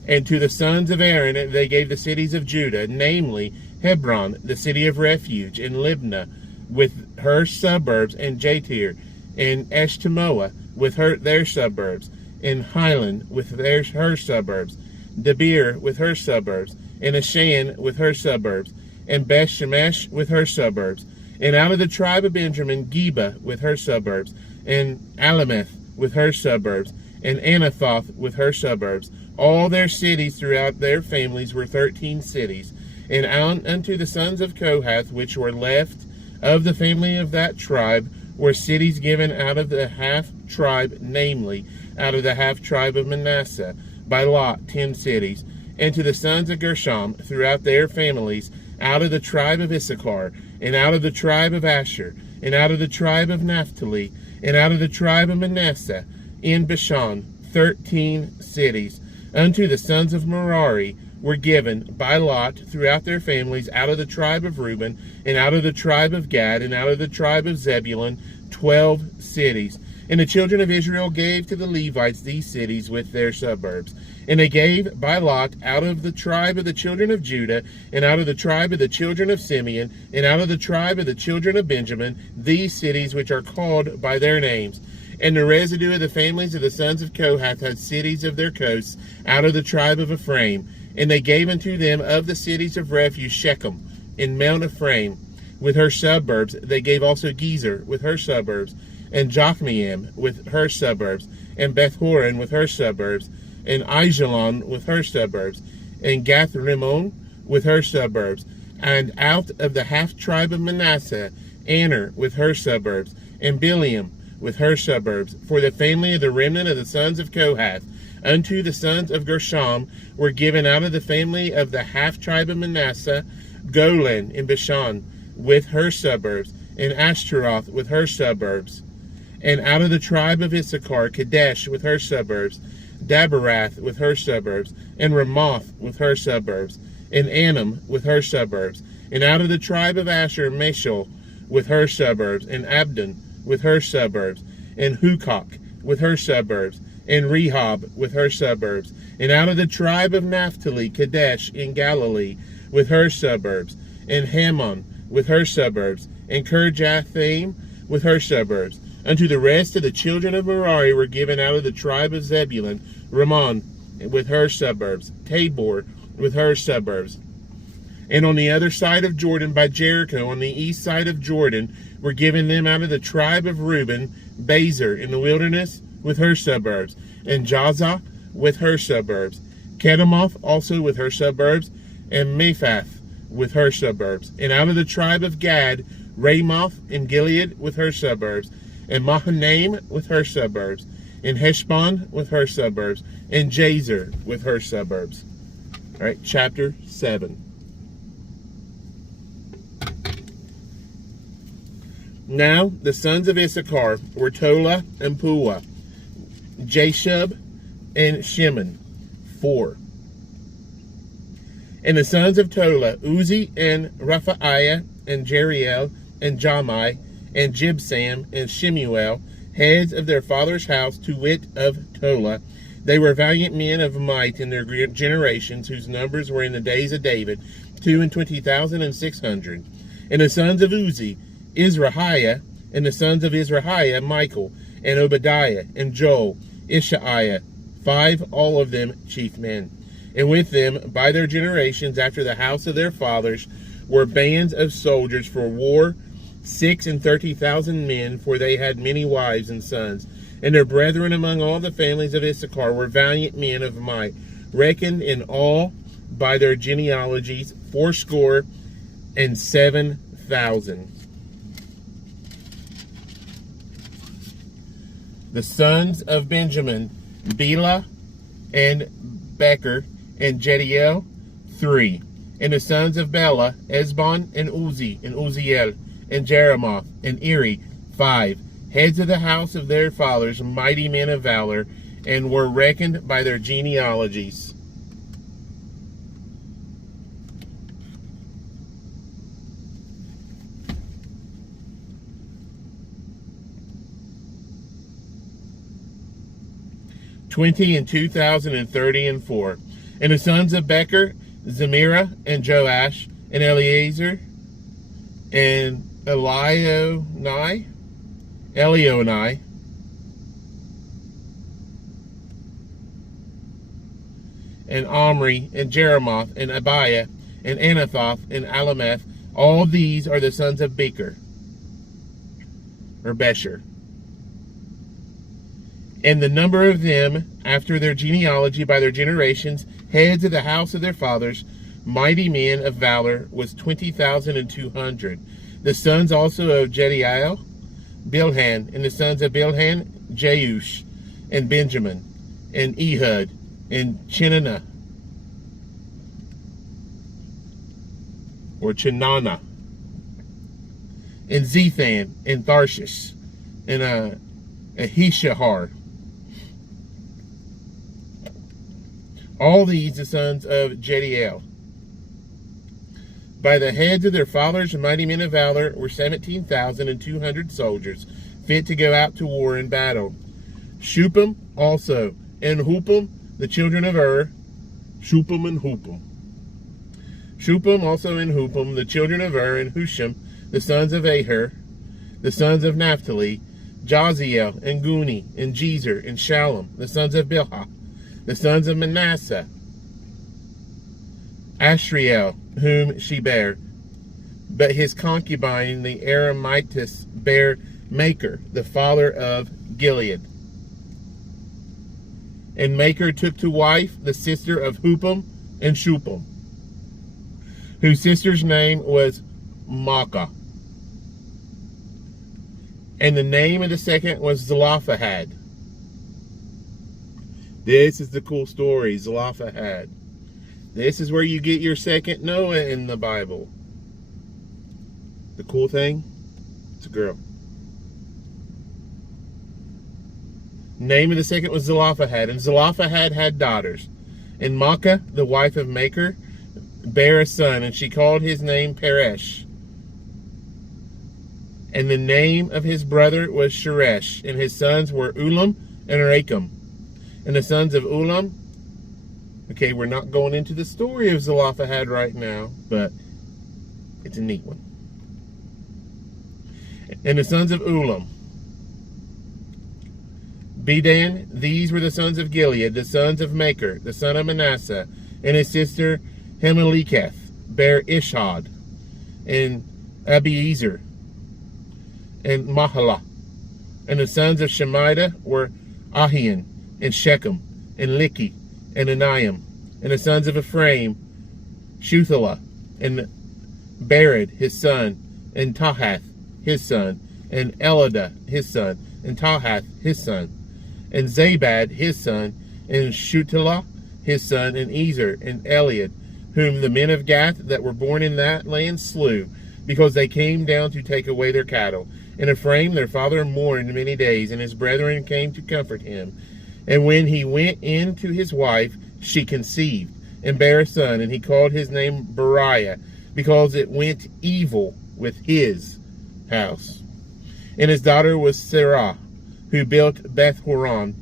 And to the sons of Aaron they gave the cities of Judah, namely Hebron, the city of refuge, and Libnah, with her suburbs, and Jatir, and Eshtemoa, with their suburbs, and Hilan, with her suburbs, Debir, with her suburbs, and Ashan, with her suburbs, and Beth Shemesh, with her suburbs. And out of the tribe of Benjamin, Geba, with her suburbs, and Alameth, with her suburbs, and Anathoth, with her suburbs. All their cities throughout their families were 13 cities. And unto the sons of Kohath, which were left of the family of that tribe, were cities given out of the half tribe, namely, out of the half tribe of Manasseh, by lot 10 cities. And to the sons of Gershom, throughout their families, out of the tribe of Issachar, and out of the tribe of Asher, and out of the tribe of Naphtali, and out of the tribe of Manasseh, in Bashan, 13 cities. Unto the sons of Merari were given by lot throughout their families, out of the tribe of Reuben, and out of the tribe of Gad, and out of the tribe of Zebulun, 12 cities. And the children of Israel gave to the Levites these cities with their suburbs. And they gave by lot out of the tribe of the children of Judah, and out of the tribe of the children of Simeon, and out of the tribe of the children of Benjamin, these cities which are called by their names. And the residue of the families of the sons of Kohath had cities of their coasts out of the tribe of Ephraim. And they gave unto them of the cities of refuge Shechem, in Mount Ephraim, with her suburbs. They gave also Gezer, with her suburbs, and Jokneam, with her suburbs, and Beth-horon, with her suburbs, and Aijalon, with her suburbs, and Gath-rimmon, with her suburbs. And out of the half tribe of Manasseh, Aner, with her suburbs, and Bileam, with her suburbs. For the family of the remnant of the sons of Kohath, unto the sons of Gershom, were given out of the family of the half tribe of Manasseh, Golan in Bashan, with her suburbs, and Ashtaroth, with her suburbs. And out of the tribe of Issachar, Kadesh, with her suburbs, Daberath, with her suburbs, and Ramoth, with her suburbs, and Anam, with her suburbs. And out of the tribe of Asher, Meshul, with her suburbs, and Abdon, with her suburbs, and Hukok, with her suburbs, and Rehob, with her suburbs. And out of the tribe of Naphtali, Kadesh in Galilee, with her suburbs, and Hammon, with her suburbs, and Kirjathaim, with her suburbs. Unto the rest of the children of Merari were given out of the tribe of Zebulun, Ramon, with her suburbs, Tabor, with her suburbs. And on the other side of Jordan, by Jericho, on the east side of Jordan, were given them out of the tribe of Reuben, Bezer in the wilderness, with her suburbs, and Jazah, with her suburbs, Kedemoth also with her suburbs, and Mephath, with her suburbs. And out of the tribe of Gad, Ramoth in Gilead, with her suburbs, and Mahanaim, with her suburbs, and Heshbon, with her suburbs, and Jazer, with her suburbs. All right, chapter 7. Now the sons of Issachar were Tola and Puah, Jashub and Shimon, 4. And the sons of Tola, Uzi and Raphaiah and Jeriel and Jamai and Jibsam and Shemuel, heads of their father's house, to wit of Tola. They were valiant men of might in their generations, whose numbers were in the days of David, 22,600. And the sons of Uzi, Izrahiah, and the sons of Izrahiah, Michael, and Obadiah, and Joel, Ishaiah, 5, all of them chief men. And with them, by their generations, after the house of their fathers, were bands of soldiers for war, 36,000 men, for they had many wives and sons. And their brethren among all the families of Issachar were valiant men of might, reckoned in all by their genealogies, 7,000. The sons of Benjamin, Bela and Becher and Jediel, 3. And the sons of Bela, Esbon and Uzi and Uziel and Jeremoth and Eri, 5. heads of the house of their fathers, mighty men of valor, and were reckoned by their genealogies. $20,000 and $2,000 and $30,000 and $4,000. And the sons of Becher, Zemirah and Joash and Eleazar and Elionai, and Omri and Jeremoth and Abiah and Anathoth and Alameth. All these are the sons of Becher, or Besher. And the number of them, after their genealogy by their generations, heads of the house of their fathers, mighty men of valor, was 20,200. The sons also of Jediel, Bilhan, and the sons of Bilhan, Jeush, and Benjamin, and Ehud, and Chinana, or Chinana, and Zethan, and Tharshish, and Ahishahar. All these the sons of Jediel. By the heads of their fathers and mighty men of valor were 17,200 soldiers, fit to go out to war in battle. Shupam also, and Hupam, the children of Shupam and Hupam. Shupam also and Hupam, the children of and Husham, the sons of Aher, the sons of Naphtali, Jaziel, and Guni, and Jezer, and Shalom, the sons of Bilhah, the sons of Manasseh, Ashriel, whom she bare. But his concubine, the Aramitess, bare Maker, the father of Gilead. And Maker took to wife the sister of Hupam and Shupam, whose sister's name was Maacah. And the name of the second was Zelophehad. This is the cool story, Zelophehad. This is where you get your second Noah in the Bible. The cool thing, it's a girl. Name of the second was Zelophehad, and Zelophehad had daughters. And Maacah, the wife of Maker, bare a son, and she called his name Peresh. And the name of his brother was Sheresh, and his sons were Ulam and Rakem. And the sons of Ulam, okay, we're not going into the story of Zelophehad right now, but it's a neat one. And the sons of Ulam, Bedan, these were the sons of Gilead, the sons of Maker, the son of Manasseh, and his sister Hameleketh, bare Ishhod, and Abiezer, and Mahalah. And the sons of Shemida were Ahian, and Shechem, and Likhi, and Aniam. And the sons of Ephraim, Shuthelah, and Bered, his son, and Tahath, his son, and Eladah, his son, and Tahath, his son, and Zabad, his son, and Shuthelah, his son, and Ezer, and Eliad, whom the men of Gath that were born in that land slew, because they came down to take away their cattle. And Ephraim, their father, mourned many days, and his brethren came to comfort him. And when he went in to his wife, she conceived, and bare a son, and he called his name Beriah, because it went evil with his house. And his daughter was Sarah, who built Beth Horon,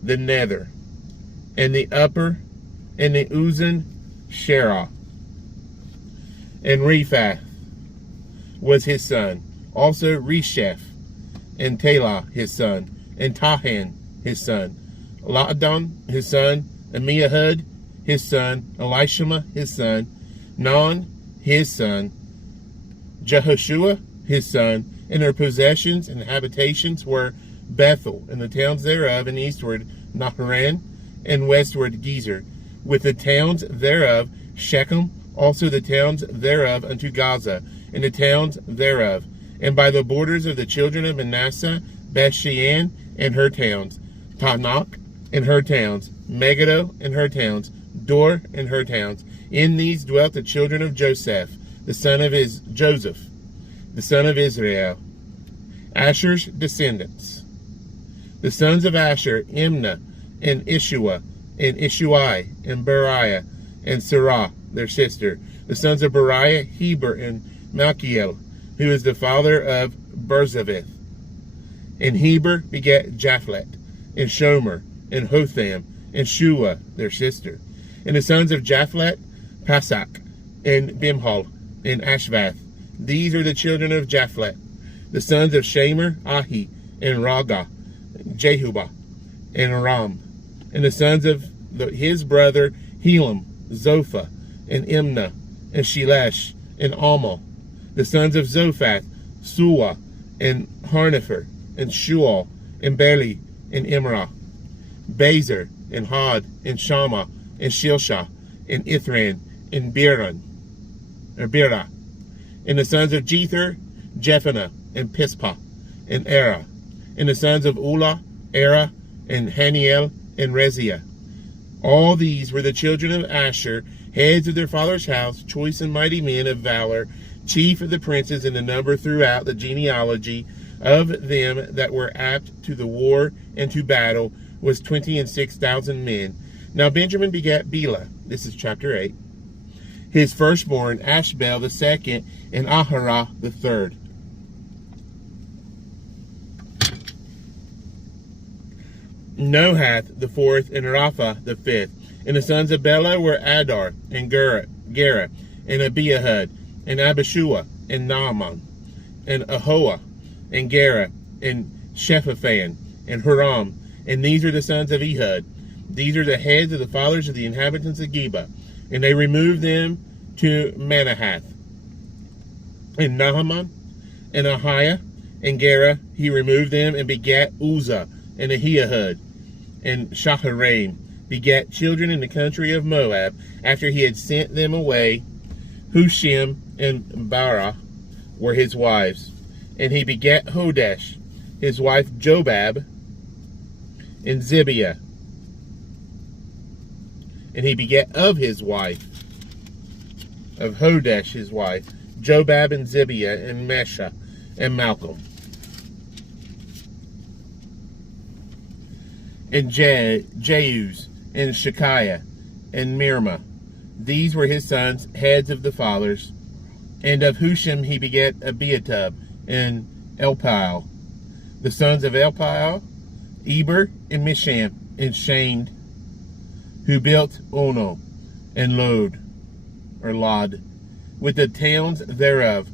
the nether, and the upper, and the Uzan Sherah. And Rephath was his son, also Resheph, and Telah his son, and Tahan his son, Laadon his son, Amihud his son, Elishama his son, Non his son, Jehoshua his son. And their possessions and habitations were Bethel, and the towns thereof, and eastward Naharan, and westward Gezer, with the towns thereof, Shechem, also the towns thereof unto Gaza, and the towns thereof. And by the borders of the children of Manasseh, Bethshean and her towns, Tanakh and her towns, Megiddo and her towns, Dor and her towns. In these dwelt the children of Joseph, the son of Joseph, the son of Israel. Asher's descendants. The sons of Asher, Imnah, and Ishua, and Ishuai, and Beriah, and Sarah, their sister. The sons of Beriah, Heber, and Malchiel, who is the father of Berzavith. And Heber begat Japhlet, and Shomer, and Hotham, and Shua, their sister. And the sons of Japhlet, Pasak, and Bimhal, and Ashvath. These are the children of Japhlet. The sons of Shamer, Ahi, and Raga, Jehubah, and Ram. And the sons of his brother Helam, Zophah, and Imnah, and Shelesh, and Amal. The sons of Zophath, Suah, and Harnepher, and Shual, and Beli, and Imrah. Bezer, and Had, and Shammah, and Shilshah, and Ithran, and Birah. And the sons of Jether, Jephannah, and Pispah, and Erah. And the sons of Ulah, Erah, and Haniel, and Reziah. All these were the children of Asher, heads of their father's house, choice and mighty men of valor, chief of the princes in the number throughout the genealogy of them that were apt to the war and to battle was 26,000 men. Now Benjamin begat Bela. This is chapter 8. His firstborn, Ashbel the second, and Aharah the third. Nohath the fourth, and Rapha the fifth. And the sons of Bela were Adar, and Gera, and Abiahud, and Abishua, and Naaman, and Ahoah, and Gera, and Shephaphan, and Huram. And these are the sons of Ehud. These are the heads of the fathers of the inhabitants of Geba. And they removed them to Manahath. And Naaman, and Ahiah, and Gera, he removed them, and begat Uzzah, and Ahihud, and Shaharaim, begat children in the country of Moab, after he had sent them away. Hushim and Barah were his wives. And he begat Hodesh, his wife Jobab, and Zibiah. And he begat of his wife, of Hodesh his wife, Jobab and Zibiah, and Mesha, and Malcolm. And Jeuz, and Shekiah, and Mirma. These were his sons, heads of the fathers. And of Hushim he begat Abiatab, and Elpaal. The sons of Elpaal, Eber, and Misham, and Shamed, who built Ono, and Lod, with the towns thereof.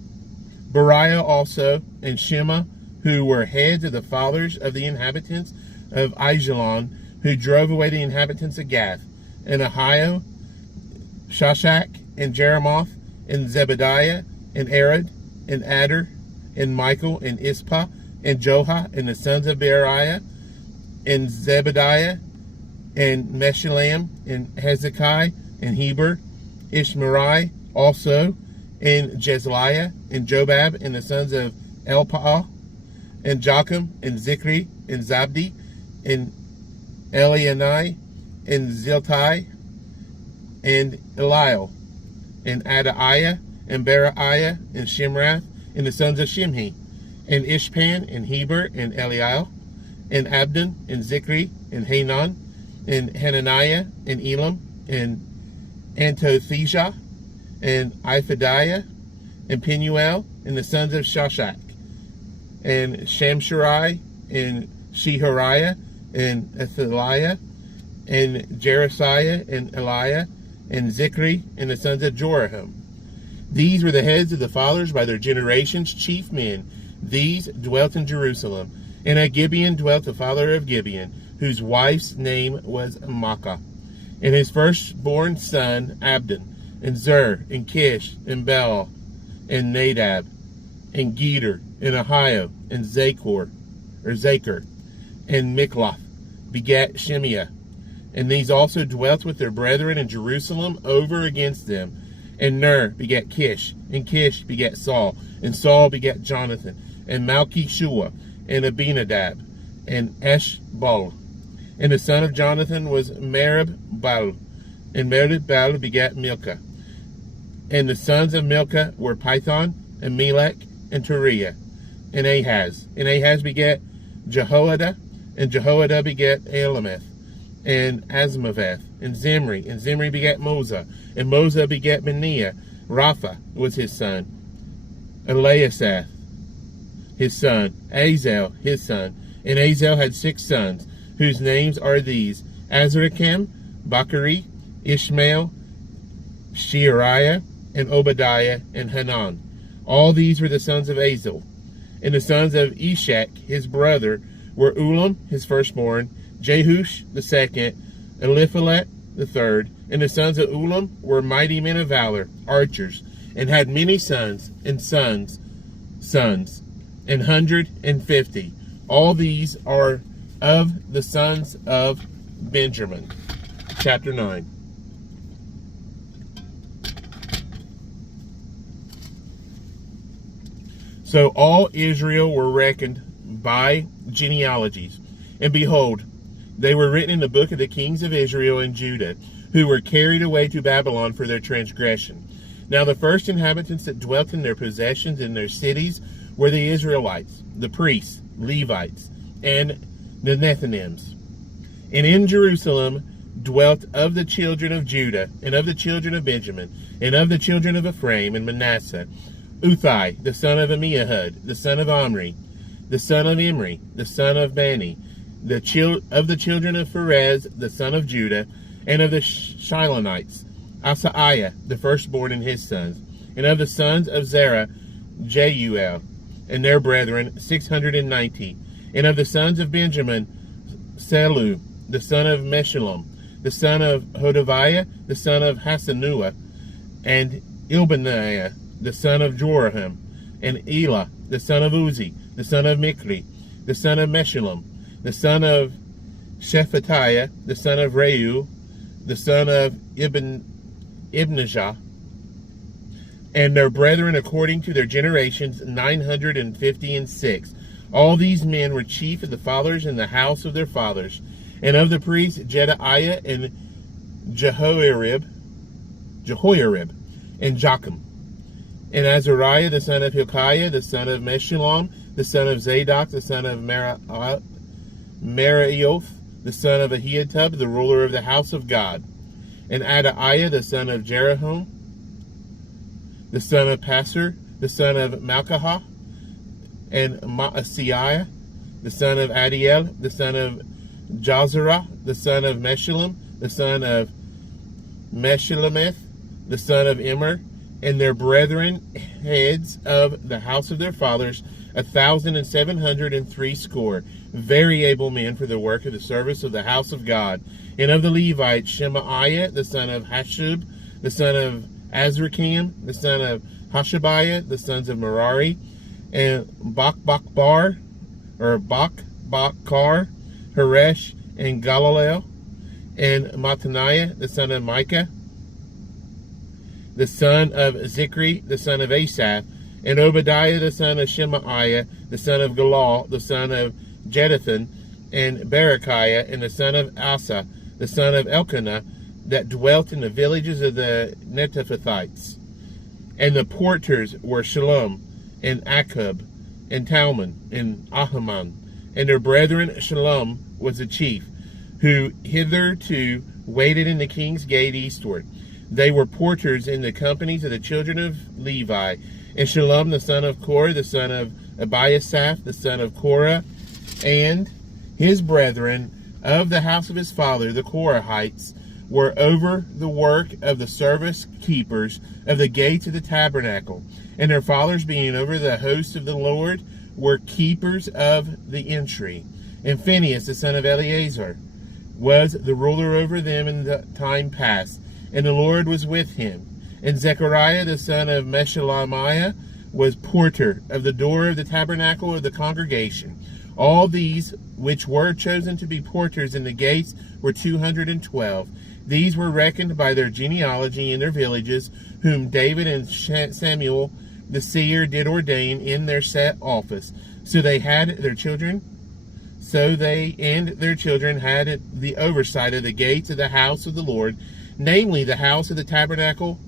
Beriah also, and Shema, who were heads of the fathers of the inhabitants of Aijalon, who drove away the inhabitants of Gath, and Ahio, Shashak, and Jeremoth, and Zebediah, and Arad, and Adar, and Michael, and Ispah, and Joha, and the sons of Beriah, and Zebediah, and Meshullam, and Hezekiah, and Heber, Ishmerai also, and Jezliah, and Jobab, and the sons of Elpaal, and Jocham, and Zikri, and Zabdi, and Elianai, and Ziltai, and Eliel, and Adaiah, and Beriah, and Shimrath, and the sons of Shimhi, and Ishpan, and Heber, and Eliel, and Abdon, and Zikri, and Hanan, and Hananiah, and Elam, and Antotheshah, and Iphadiah, and Penuel, and the sons of Shashak, and Shamsherai, and Shehariah, and Athaliah, and Jerasiah, and Eliah, and Zikri, and the sons of Joraham. These were the heads of the fathers by their generations, chief men. These dwelt in Jerusalem. And at Gibeon dwelt the father of Gibeon, whose wife's name was Maacah. And his firstborn son Abdon, and Zur, and Kish, and Baal, and Nadab, and Geder, and Ahio, and Zachor, and Mikloth, begat Shemiah. And these also dwelt with their brethren in Jerusalem over against them. And Ner begat Kish, and Kish begat Saul, and Saul begat Jonathan, and Malchishua, and Abinadab, and Eshbal. And the son of Jonathan was Merib-Baal, and Merib-Baal begat Milcah. And the sons of Milcah were Python, and Melech, and Teriah. and Ahaz. And Ahaz begat Jehoiada, and Jehoiada begat Elameth, and Azmaveth, and Zimri begat Moza, and Moza begat Benaiah. Rapha was his son, Eliasaph his son, Azel his son, and Azel had 6 sons, whose names are these: Azrikam, Bachari, Ishmael, Sheariah, and Obadiah, and Hanan. All these were the sons of Azel. And the sons of Ishak his brother were Ulam his firstborn, Jehush the second, Eliphalet the third. And the sons of Ulam were mighty men of valor, archers, and had many sons, and 150. All these are of the sons of Benjamin. Chapter 9. So all Israel were reckoned by genealogies, and behold, they were written in the book of the kings of Israel and Judah, who were carried away to Babylon for their transgression. Now the first inhabitants that dwelt in their possessions in their cities were the Israelites, the priests, Levites, and the Nethinims. And in Jerusalem dwelt of the children of Judah, and of the children of Benjamin, and of the children of Ephraim and Manasseh, Uthai, the son of Amihud, the son of Omri, the son of Imri, the son of Bani, of the children of Pharez, the son of Judah, and of the Shilonites, Asaiah, the firstborn, and his sons, and of the sons of Zerah, Jeuel, and their brethren, 690, and of the sons of Benjamin, Selu, the son of Meshullam, the son of Hodaviah, the son of Hasanuah, and Ilbaniah, the son of Joraham, and Elah, the son of Uzi, the son of Mikri, the son of Meshullam, the son of Shephatiah, the son of Reu, the son of Ibnijah, and their brethren according to their generations, 956. All these men were chief of the fathers in the house of their fathers, and of the priests Jedaiah and Jehoiarib, and Jocham, and Azariah the son of Hilkiah, the son of Meshullam, the son of Zadok, the son of Meraioth, the son of Ahitub, the ruler of the house of God, and Adaiah the son of Jeroham, the son of Pasur, the son of Malchah, and Maaseiah, the son of Adiel, the son of Jazerah, the son of Meshullam, the son of Meshulameth, the son of Immer, and their brethren, heads of the house of their fathers, 1,760, very able men for the work of the service of the house of God. And of the Levites, Shemaiah, the son of Hashub, the son of Azrikam, the son of Hashabiah, the sons of Merari, and Bakbakar, Haresh, and Galalel, and Mattaniah, the son of Micah, the son of Zikri, the son of Asaph, and Obadiah, the son of Shemaiah, the son of Galal, the son of Jeduthun, and Berechiah, and the son of Asa, the son of Elkanah, that dwelt in the villages of the Netophathites. And the porters were Shalom, and Akub, and Talmon, and Ahiman, and their brethren. Shalom was the chief, who hitherto waited in the king's gate eastward. They were porters in the companies of the children of Levi. And Shalom, the son of Korah, the son of Abiasaph, the son of Korah, and his brethren of the house of his father, the Korahites, were over the work of the service keepers of the gates of the tabernacle. And their fathers, being over the host of the Lord, were keepers of the entry. And Phinehas, the son of Eleazar, was the ruler over them in the time past, and the Lord was with him. And Zechariah, the son of Meshelemiah, was porter of the door of the tabernacle of the congregation. All these which were chosen to be porters in the gates were 212. These were reckoned by their genealogy in their villages, whom David and Samuel the seer did ordain in their set office. So they and their children had the oversight of the gates of the house of the Lord, namely the house of the tabernacle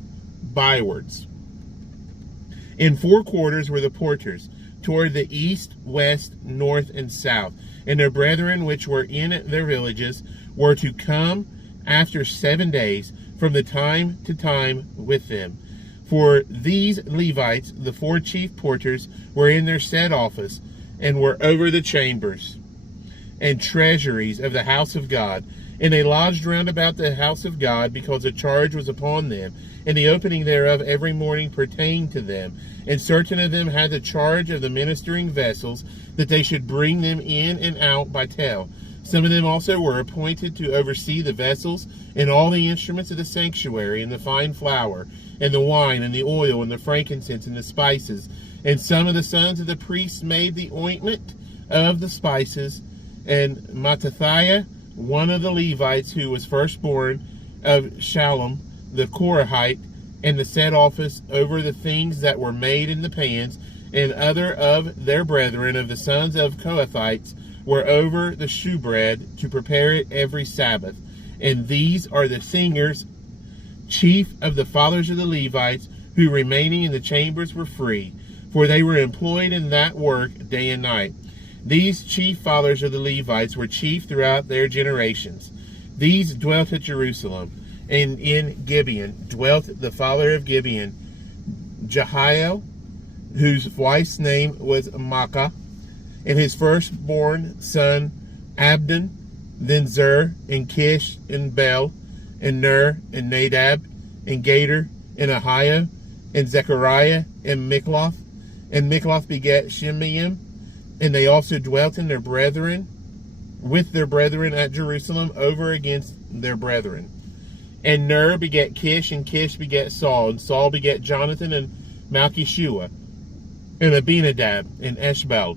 bywards. In 4 quarters were the porters, toward the east, west, north, and south. And their brethren which were in their villages were to come after 7 days from the time to time with them. For these Levites, the 4 chief porters, were in their set office, and were over the chambers and treasuries of the house of God. And they lodged round about the house of God, because a charge was upon them, and the opening thereof every morning pertained to them. And certain of them had the charge of the ministering vessels, that they should bring them in and out by tale. Some of them also were appointed to oversee the vessels, and all the instruments of the sanctuary, and the fine flour, and the wine, and the oil, and the frankincense, and the spices. And some of the sons of the priests made the ointment of the spices. And Mattathiah, one of the Levites, who was firstborn of Shallum the Korahite, and the set office over the things that were made in the pans, and other of their brethren of the sons of Kohathites were over the shewbread, to prepare it every Sabbath. And these are the singers, chief of the fathers of the Levites, who remaining in the chambers were free, for they were employed in that work day and night. These chief fathers of the Levites were chief throughout their generations. These dwelt at Jerusalem, and in Gibeon dwelt the father of Gibeon, Jehiel, whose wife's name was Maacah, and his firstborn son Abdon, then Zur, and Kish, and Bel, and Ner, and Nadab, and Gader, and Ahiah, and Zechariah, and Mikloth. And Mikloth begat Shimeam, and they also dwelt in their brethren, with their brethren at Jerusalem, over against their brethren. And Ner begat Kish, and Kish begat Saul, and Saul begat Jonathan, and Malchishua, and Abinadab, and Eshbal.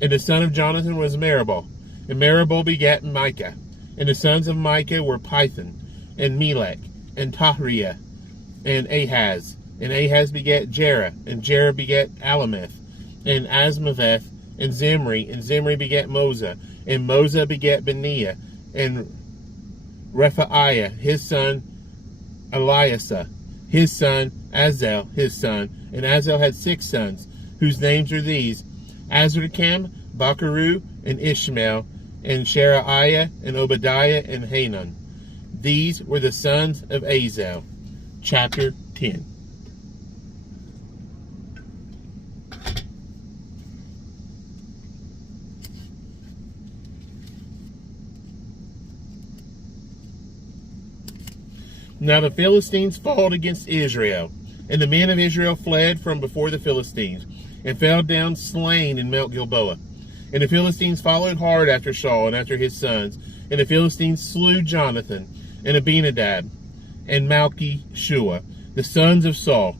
And the son of Jonathan was Meribal, and Meribal begat Micah. And the sons of Micah were Pithon, and Melech, and Tahriah, and Ahaz. And Ahaz begat Jerah, and Jerah begat Alameth, and Asmaveth, and Zimri begat Moza, and Moza begat Beniah, and Rephaiah, his son, Eliasah, his son, Azel, his son, and Azel had 6 sons, whose names are these: Azrikam, Bacharu, and Ishmael, and Sheraiah, and Obadiah, and Hanan. These were the sons of Azel. Chapter 10. Now the Philistines fought against Israel, and the men of Israel fled from before the Philistines, and fell down slain in Mount Gilboa. And the Philistines followed hard after Saul and after his sons, and the Philistines slew Jonathan, and Abinadab, and Malchishua, the sons of Saul.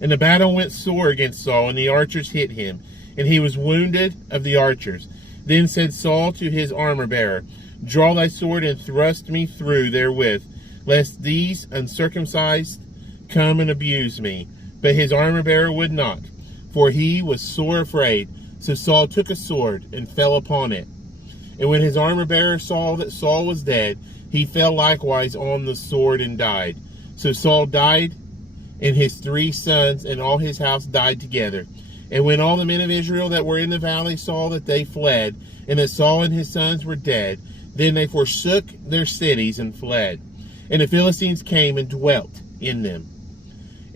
And the battle went sore against Saul, and the archers hit him, and he was wounded of the archers. Then said Saul to his armor-bearer, Draw thy sword, and thrust me through therewith, lest these uncircumcised come and abuse me. But his armor-bearer would not, for he was sore afraid. So Saul took a sword, and fell upon it. And when his armor-bearer saw that Saul was dead, he fell likewise on the sword, and died. So Saul died, and his 3 sons, and all his house died together. And when all the men of Israel that were in the valley saw that they fled, and that Saul and his sons were dead, then they forsook their cities, and fled. And the Philistines came and dwelt in them.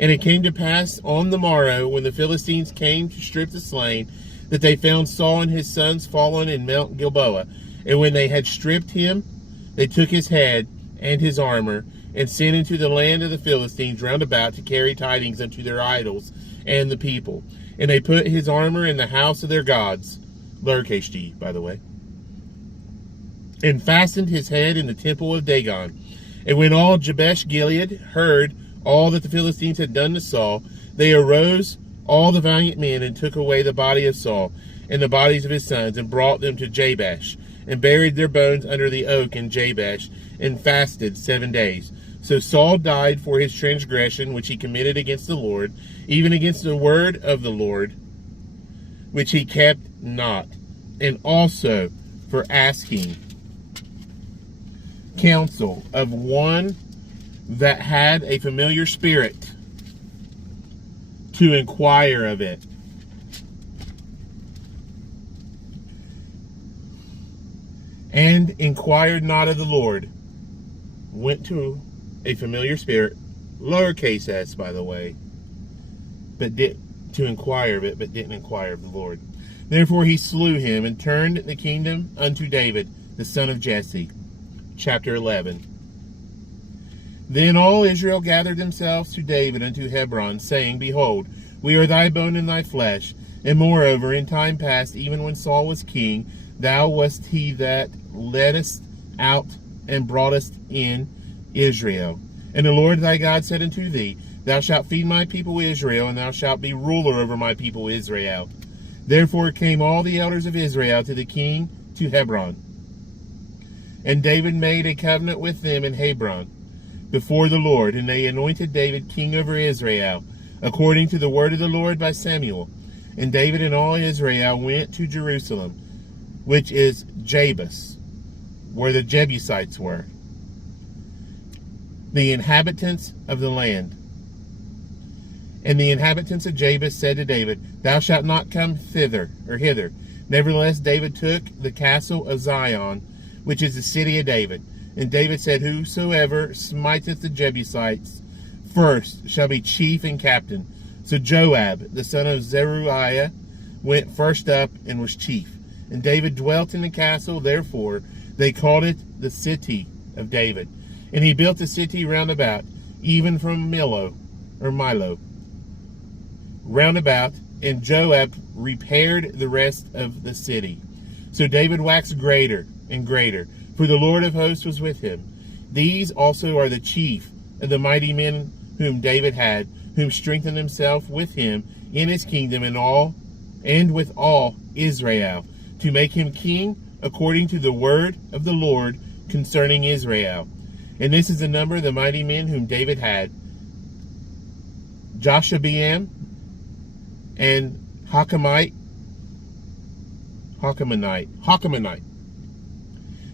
And it came to pass on the morrow, when the Philistines came to strip the slain, that they found Saul and his sons fallen in Mount Gilboa. And when they had stripped him, they took his head and his armor, and sent into the land of the Philistines round about, to carry tidings unto their idols and the people. And they put his armor in the house of their gods, lowercase g, by the way, and fastened his head in the temple of Dagon. And when all Jabesh Gilead heard all that the Philistines had done to Saul, they arose, all the valiant men, and took away the body of Saul, and the bodies of his sons, and brought them to Jabesh, and buried their bones under the oak in Jabesh, and fasted 7 days. So Saul died for his transgression which he committed against the Lord, even against the word of the Lord, which he kept not, and also for asking counsel of one that had a familiar spirit to inquire of it. and inquired not of the Lord. Went to a familiar spirit, lowercase s, by the way, but did to inquire of it, but didn't inquire of the Lord. Therefore he slew him, and turned the kingdom unto David, the son of Jesse. Chapter 11. Then all Israel gathered themselves to David unto Hebron, saying, Behold, we are thy bone and thy flesh. And moreover, in time past, even when Saul was king, thou wast he that leddest out and broughtest in Israel. And the Lord thy God said unto thee, Thou shalt feed my people Israel, and thou shalt be ruler over my people Israel. Therefore came all the elders of Israel to the king to Hebron. And David made a covenant with them in Hebron before the Lord, and they anointed David king over Israel, according to the word of the Lord by Samuel. And David and all Israel went to Jerusalem, which is Jebus, where the Jebusites were, the inhabitants of the land. And the inhabitants of Jebus said to David, Thou shalt not come thither or hither. Nevertheless, David took the castle of Zion, which is the city of David. And David said, Whosoever smiteth the Jebusites first shall be chief and captain. So Joab, the son of Zeruiah, went first up and was chief. And David dwelt in the castle, therefore they called it the city of David. And he built the city round about, even from Milo, round about, and Joab repaired the rest of the city. So David waxed greater and greater, for the Lord of hosts was with him. These also are the chief of the mighty men whom David had, whom strengthened himself with him in his kingdom and with all Israel, to make him king according to the word of the Lord concerning Israel. And this is the number of the mighty men whom David had: Joshabeam and Hakamonite,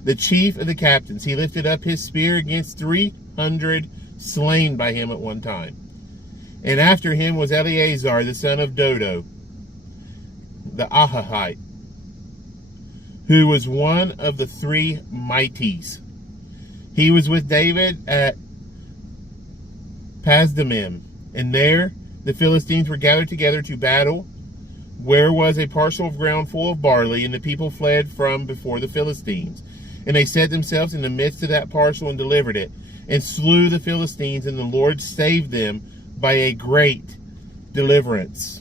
the chief of the captains. He lifted up his spear against 300 slain by him at one time. And after him was Eleazar, the son of Dodo, the Ahahite, who was one of the 3 mighties. He was with David at Pasdamim, and there the Philistines were gathered together to battle, where was a parcel of ground full of barley, and the people fled from before the Philistines. And they set themselves in the midst of that parcel and delivered it, and slew the Philistines, and the Lord saved them by a great deliverance.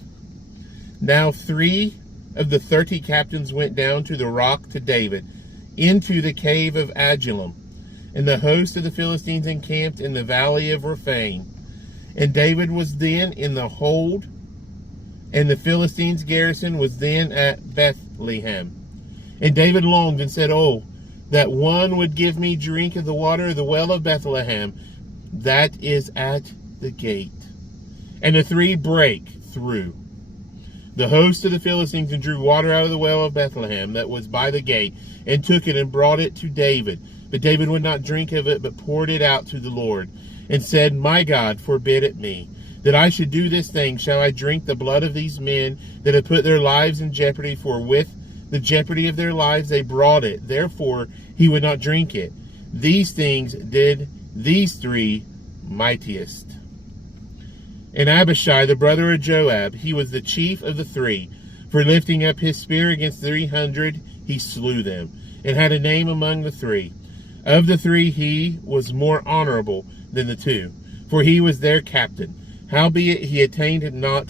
Now 3 of the 30 captains went down to the rock to David, into the cave of Adullam, and the host of the Philistines encamped in the valley of Rephaim. And David was then in the hold, and the Philistines' garrison was then at Bethlehem. And David longed and said, Oh, that one would give me drink of the water of the well of Bethlehem, that is at the gate. And the 3 brake through the host of the Philistines, and drew water out of the well of Bethlehem that was by the gate, and took it and brought it to David. But David would not drink of it, but poured it out to the Lord, and said, My God, forbid it me, that I should do this thing. Shall I drink the blood of these men that have put their lives in jeopardy? For with the jeopardy of their lives they brought it. Therefore he would not drink it. These things did these 3 mightiest. And Abishai, the brother of Joab, he was the chief of the 3. For lifting up his spear against 300, he slew them, and had a name among the 3. Of the 3 he was more honorable than the 2, for he was their captain. Howbeit he attained not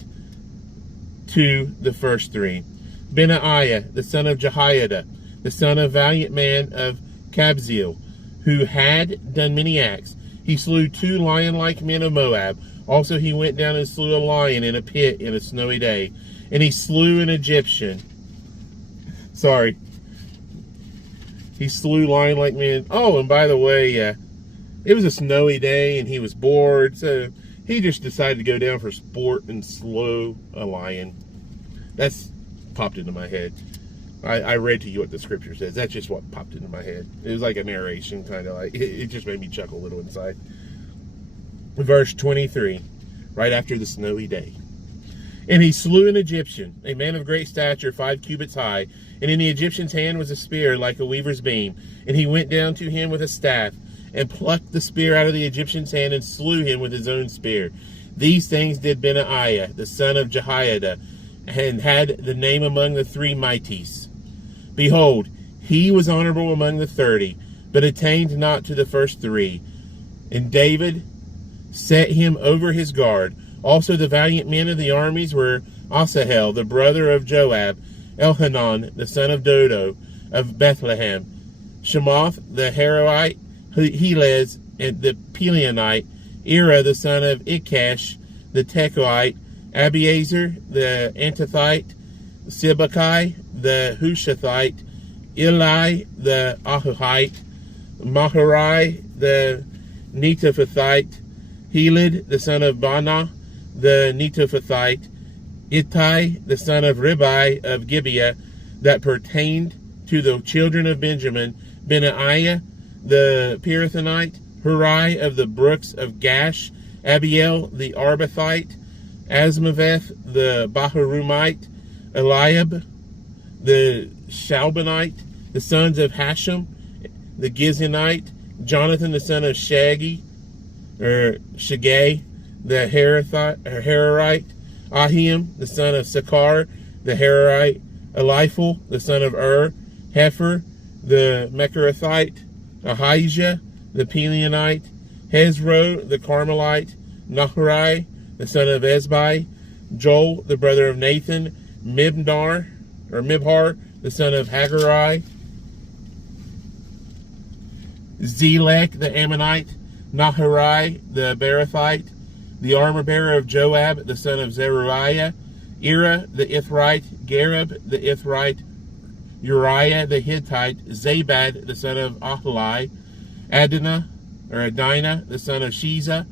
to the first 3. Benaiah, the son of Jehoiada, the son of valiant man of Kabzeel, who had done many acts. He slew 2 lion-like men of Moab. Also he went down and slew a lion in a pit in a snowy day. And he slew an Egyptian. He slew lion-like men. Oh, and by the way, it was a snowy day and he was bored, so he just decided to go down for sport and slew a lion. That's popped into my head. I read to you what the scripture says. That's just what popped into my head. It was like a narration, kind of like, it just made me chuckle a little inside. Verse 23, right after the snowy day. And he slew an Egyptian, a man of great stature, 5 cubits high. And in the Egyptian's hand was a spear like a weaver's beam. And he went down to him with a staff, and plucked the spear out of the Egyptian's hand, and slew him with his own spear. These things did Benaiah, the son of Jehoiada, and had the name among the 3 mighties. Behold, he was honorable among the 30, but attained not to the first 3. And David set him over his guard. Also the valiant men of the armies were Asahel, the brother of Joab, Elhanan, the son of Dodo, of Bethlehem, Shemoth, the Hararite, Helez, and the Pelionite, Ira, the son of Ikash, the Tekoite, Abiezer, the Antothite, Sibbachai, the Hushathite, Eli, the Ahuhite, Maharai, the Netophathite, Helid, the son of Bana, the Netophathite, Ittai, the son of Ribai of Gibeah, that pertained to the children of Benjamin, Benaiah, the Pirathonite, Hurai of the brooks of Gash, Abiel, the Arbathite, Asmaveth, the Baharumite, Eliab, the Shalbanite, the sons of Hashem, the Gizonite, Jonathan, the son of Shagai, the Hararite, Ahim, the son of Sakar, the Hararite, Eliphel, the son of Hefer, the Mecherathite, Ahijah, the Pelionite, Hezro, the Carmelite, Naharai, the son of Ezbai, Joel, the brother of Nathan, Mibhar, the son of Hagarai, Zelek, the Ammonite, Naharai, the Berathite, the armor bearer of Joab, the son of Zeruiah, Ira, the Ithrite, Gareb, the Ithrite, Uriah, the Hittite, Zabad, the son of Ahlai, Adinah, the son of Shiza,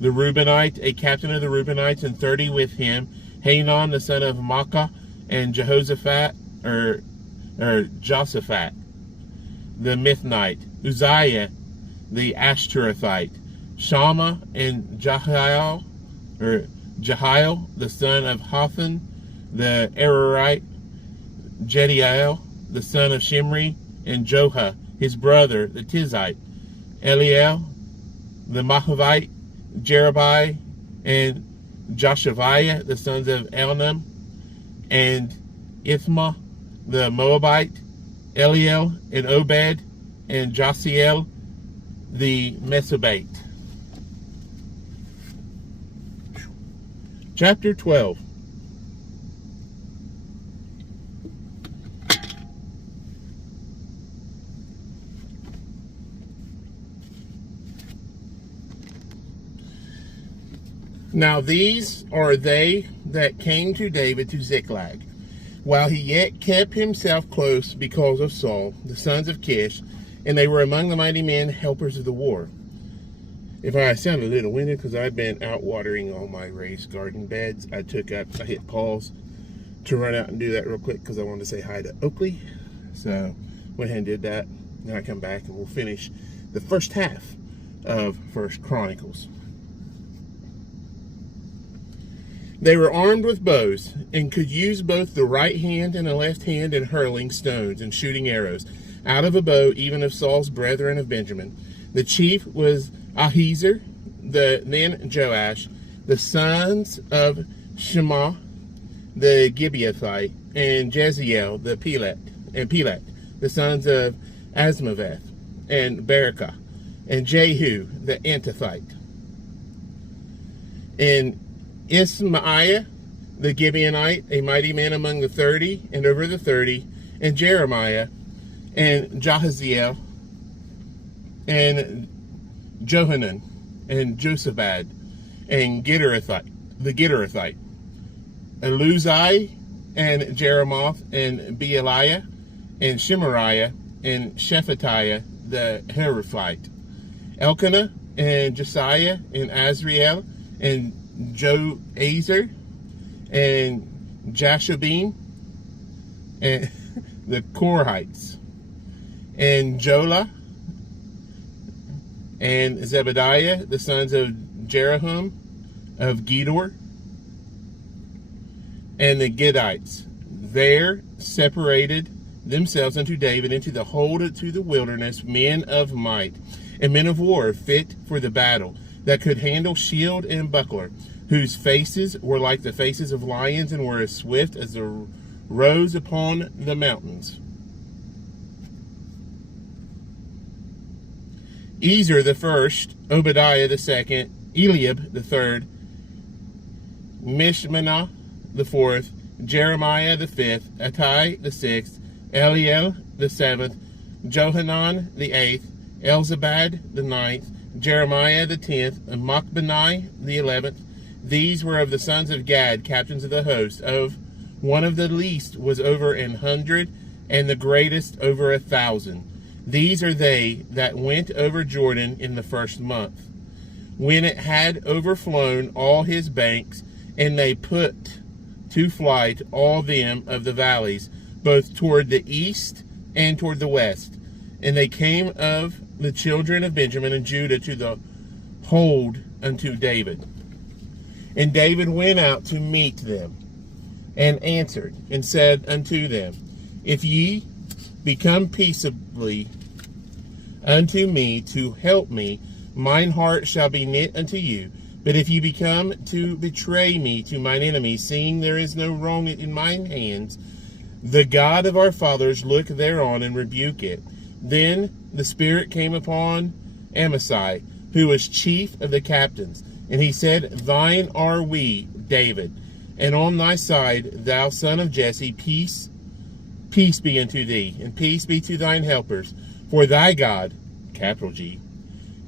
the Reubenite, a captain of the Reubenites, and 30 with him, Hanan, the son of Makkah, and Josaphat, the Mithnite, Uzziah, the Ashterathite, Shammah, and Jehiel, the son of Hothan, the Ararite, Jediel, the son of Shimri, and Joha, his brother, the Tizite, Eliel, the Mahavite, Jerubai, and Joshaviah, the sons of Elnam, and Ithma, the Moabite, Eliel, and Obed, and Josiel, the Mesobite. Chapter 12. Now these are they that came to David to Ziklag, while he yet kept himself close because of Saul, the sons of Kish, and they were among the mighty men, helpers of the war. If I sound a little winded because I've been out watering all my raised garden beds, I hit pause to run out and do that real quick because I wanted to say hi to Oakley. So went ahead and did that. Then I come back and we'll finish the first half of 1 Chronicles. They were armed with bows, and could use both the right hand and the left hand in hurling stones and shooting arrows out of a bow, even of Saul's brethren of Benjamin. The chief was Ahiezer, then Joash, the sons of Shema, the Gibeathite, and Jeziel, the Pelet, the sons of Asmaveth, and Berekah, and Jehu, the Antothite, and Ismaiah, the Gibeonite, a mighty man among the 30, and over the 30, and Jeremiah, and Jahaziel, and Johanan, and Josabad, and the Gitterathite, Eluzai, and Jeremoth, and Bealiah, and Shemariah, and Shephatiah, the Heraphite, Elkanah, and Josiah, and Azriel, and Joazer, and Jashabim, and the Korhites, and Jola, and Zebediah, the sons of Jerahum of Gedor, and the Gadites there separated themselves unto David into the hold to the wilderness, men of might, and men of war fit for the battle, that could handle shield and buckler, whose faces were like the faces of lions, and were as swift as the roes upon the mountains. Ezer the first, Obadiah the second, Eliab the third, Mishmanah the fourth, Jeremiah the fifth, Attai the sixth, Eliel the seventh, Johanan the eighth, Elzabad the ninth, Jeremiah the 10th, and Machbenai the 11th. These were of the sons of Gad, captains of the host. Of one of the least was over 100, and the greatest over 1,000. These are they that went over Jordan in the first month, when it had overflown all his banks, and they put to flight all them of the valleys, both toward the east and toward the west. And they came of the children of Benjamin and Judah to the hold unto David. And David went out to meet them, and answered, and said unto them, If ye become peaceably unto me to help me, mine heart shall be knit unto you. But if ye become to betray me to mine enemies, seeing there is no wrong in mine hands, the God of our fathers look thereon and rebuke it. Then the Spirit came upon Amasai, who was chief of the captains, and he said, Thine are we, David, and on thy side, thou son of Jesse, peace be unto thee, and peace be to thine helpers, for thy God, capital G,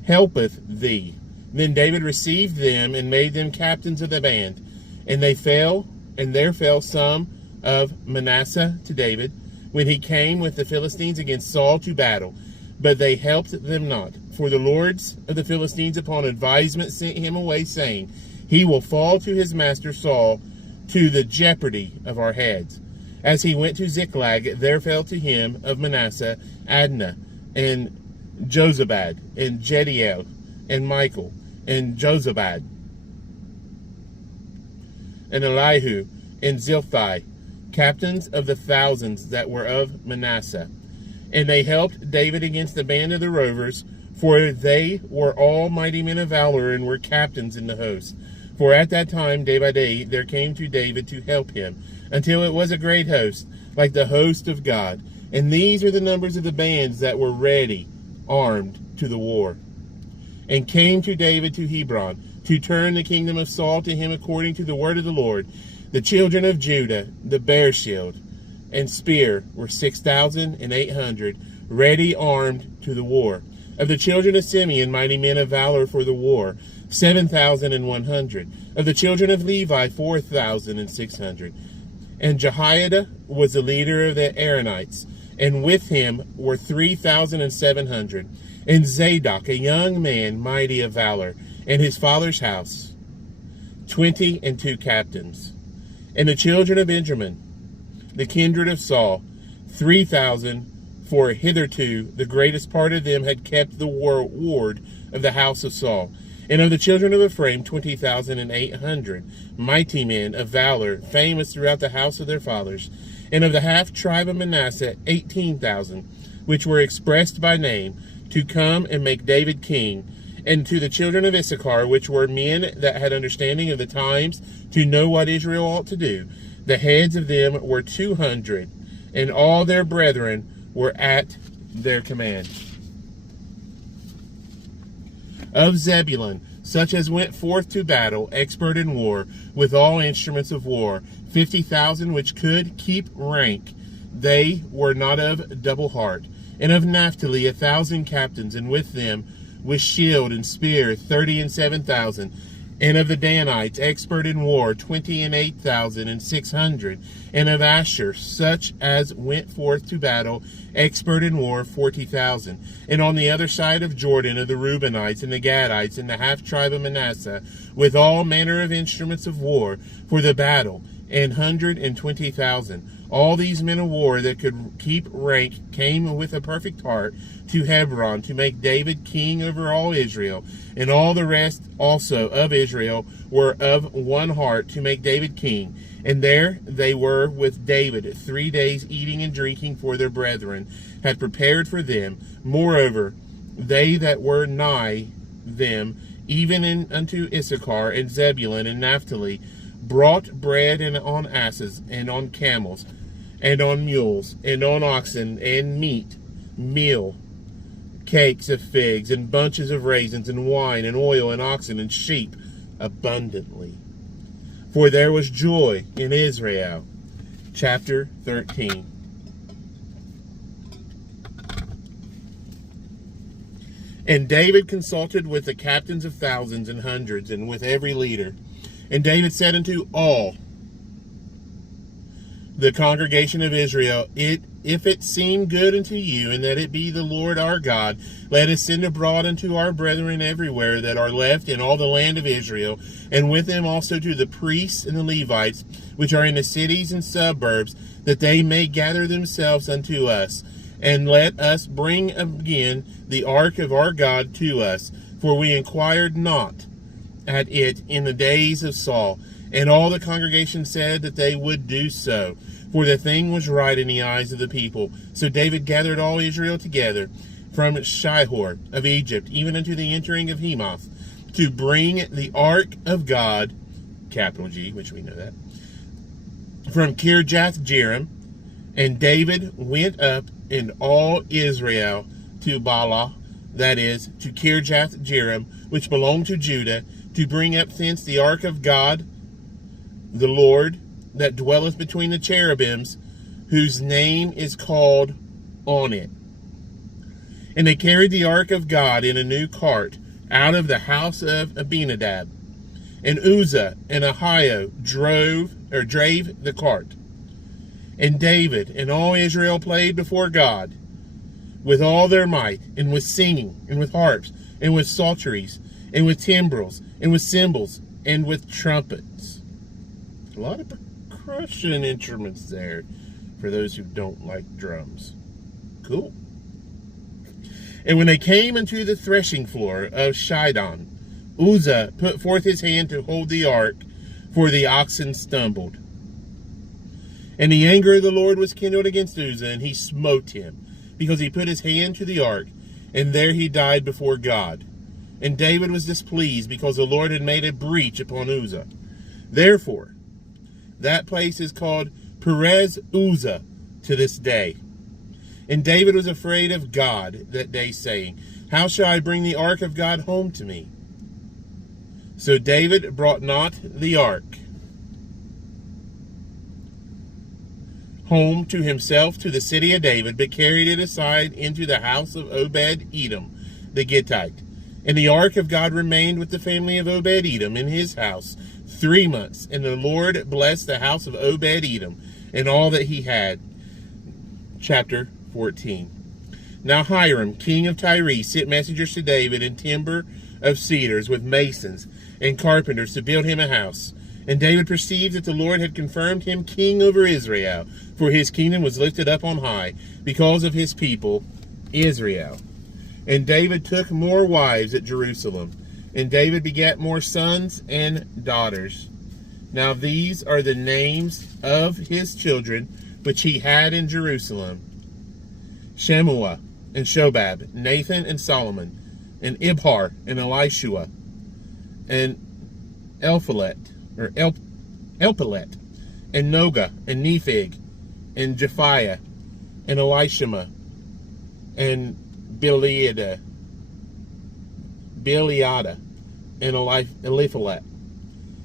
helpeth thee. Then David received them, and made them captains of the band. And there fell some of Manasseh to David, when he came with the Philistines against Saul to battle. But they helped them not. For the lords of the Philistines upon advisement sent him away, saying, He will fall to his master Saul, to the jeopardy of our heads. As he went to Ziklag, there fell to him of Manasseh Adnah, and Jozabad, and Jediel, and Michael, and Jozabad, and Elihu, and Zilthai, captains of the thousands that were of Manasseh. And they helped David against the band of the rovers, for they were all mighty men of valor, and were captains in the host. For at that time, day by day, there came to David to help him, until it was a great host, like the host of God. And these are the numbers of the bands that were ready, armed to the war. And came to David to Hebron, to turn the kingdom of Saul to him according to the word of the Lord. The children of Judah, the bear shield and spear, were 6,800, ready armed to the war. Of the children of Simeon, mighty men of valor for the war, 7,100. Of the children of Levi, 4,600. And Jehoiada was the leader of the Aaronites, and with him were 3,700. And Zadok, a young man, mighty of valor, and his father's house, 22 captains. And the children of Benjamin, the kindred of Saul, 3,000, for hitherto the greatest part of them had kept the ward of the house of Saul. And of the children of Ephraim, 20,800, mighty men of valor, famous throughout the house of their fathers. And of the half tribe of Manasseh, 18,000, which were expressed by name, to come and make David king. And to the children of Issachar, which were men that had understanding of the times, to know what Israel ought to do, the heads of them were 200, and all their brethren were at their command. Of Zebulun, such as went forth to battle, expert in war, with all instruments of war, 50,000 which could keep rank, they were not of double heart. And of Naphtali 1,000 captains, and with them with shield and spear 37,000. And of the Danites, expert in war, 28,600. And of Asher, such as went forth to battle, expert in war, 40,000. And on the other side of Jordan, of the Reubenites and the Gadites and the half tribe of Manasseh, with all manner of instruments of war for the battle, 120,000. All these men of war that could keep rank came with a perfect heart to Hebron to make David king over all Israel. And all the rest also of Israel were of one heart to make David king. And there they were with David 3 days, eating and drinking, for their brethren had prepared for them. Moreover, they that were nigh them, even unto Issachar and Zebulun and Naphtali, brought bread and on asses, and on camels, and on mules, and on oxen, and meat, meal, cakes of figs, and bunches of raisins, and wine, and oil, and oxen, and sheep, abundantly. For there was joy in Israel. Chapter 13. And David consulted with the captains of thousands and hundreds, and with every leader. And David said unto all the congregation of Israel, if it seem good unto you, and that it be the Lord our God, let us send abroad unto our brethren everywhere that are left in all the land of Israel, and with them also to the priests and the Levites, which are in the cities and suburbs, that they may gather themselves unto us. And let us bring again the ark of our God to us, for we inquired not at it in the days of Saul. And all the congregation said that they would do so, for the thing was right in the eyes of the people. So David gathered all Israel together from Shihor of Egypt, even unto the entering of Hemath, to bring the ark of God, capital G, which we know that, from Kirjath-jearim. And David went up in all Israel to Baalah, that is, to Kirjath-jearim, which belonged to Judah, to bring up thence the ark of God, the Lord, that dwelleth between the cherubims, whose name is called on it. And they carried the ark of God in a new cart out of the house of Abinadab. And Uzzah and Ahio drave the cart. And David and all Israel played before God with all their might, and with singing, and with harps, and with psalteries, and with timbrels, and with cymbals, and with trumpets. A lot of percussion instruments there for those who don't like drums. Cool. And when they came into the threshing floor of Shidon, Uzzah put forth his hand to hold the ark, for the oxen stumbled. And the anger of the Lord was kindled against Uzzah, and he smote him, because he put his hand to the ark, and there he died before God. And David was displeased, because the Lord had made a breach upon Uzzah. Therefore, that place is called Perez Uzzah to this day. And David was afraid of God that day, saying, how shall I bring the ark of God home to me? So David brought not the ark home to himself to the city of David, but carried it aside into the house of Obed-Edom the Gittite. And the ark of God remained with the family of Obed-Edom in his house 3 months. And the Lord blessed the house of Obed-Edom and all that he had. Chapter 14. Now Hiram, king of Tyre, sent messengers to David in timber of cedars with masons and carpenters to build him a house. And David perceived that the Lord had confirmed him king over Israel, for his kingdom was lifted up on high, because of his people, Israel. And David took more wives at Jerusalem, and David begat more sons and daughters. Now these are the names of his children, which he had in Jerusalem: Shemua, and Shobab, Nathan, and Solomon, and Ibhar, and Elishua, and Elpelet, and Noga, and Nepheg, and Japhiah, and Elishama, and Biliada, and Eliphalet.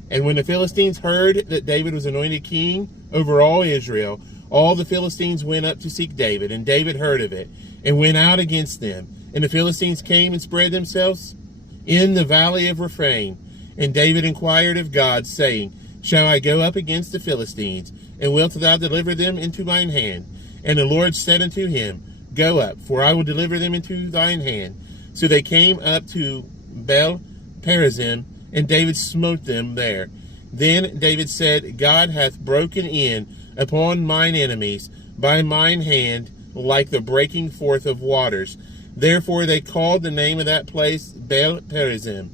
And when the Philistines heard that David was anointed king over all Israel, all the Philistines went up to seek David, and David heard of it, and went out against them. And the Philistines came and spread themselves in the valley of Rephaim. And David inquired of God, saying, shall I go up against the Philistines, and wilt thou deliver them into mine hand? And the Lord said unto him, go up, for I will deliver them into thine hand. So they came up to Bel Perazim, and David smote them there. Then David said, God hath broken in upon mine enemies by mine hand, like the breaking forth of waters. Therefore they called the name of that place Baal Perazim.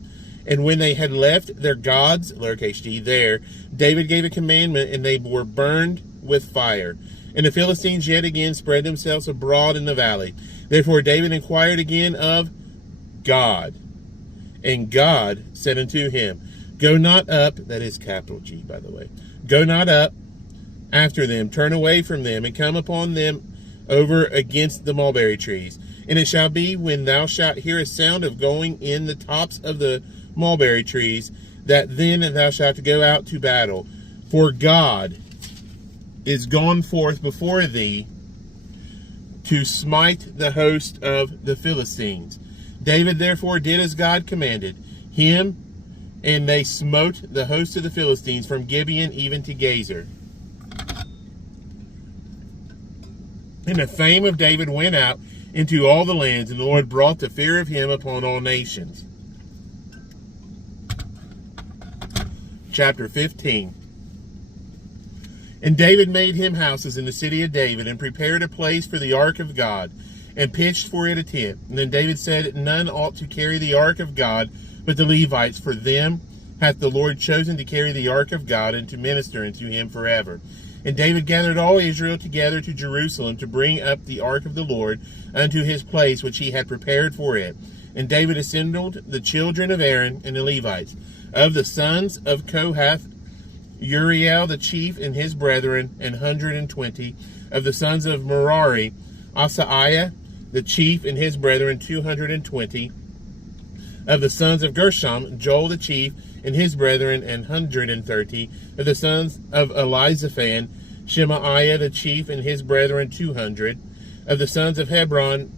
And when they had left their gods, lowercase g, there, David gave a commandment, and they were burned with fire. And the Philistines yet again spread themselves abroad in the valley. Therefore David inquired again of God. And God said unto him, Go not up, that is capital G, by the way, go not up after them, turn away from them, and come upon them over against the mulberry trees. And it shall be, when thou shalt hear a sound of going in the tops of the mulberry trees, that then thou shalt go out to battle. For God is gone forth before thee to smite the host of the Philistines. David therefore did as God commanded him, and they smote the host of the Philistines from Gibeon even to Gazer. And the fame of David went out into all the lands, and the Lord brought the fear of him upon all nations. Chapter 15. And David made him houses in the city of David, and prepared a place for the ark of God, and pitched for it a tent. And then David said, None ought to carry the ark of God but the Levites, for them hath the Lord chosen to carry the ark of God, and to minister unto him forever. And David gathered all Israel together to Jerusalem, to bring up the ark of the Lord unto his place which he had prepared for it. And David assembled the children of Aaron and the Levites. Of the sons of Kohath, Uriel the chief and his brethren, 120. Of the sons of Merari, Asaiah the chief and his brethren, 220. Of the sons of Gershom, Joel the chief and his brethren, 130. Of the sons of Elizaphan, Shemaiah the chief and his brethren, 200. Of the sons of Hebron,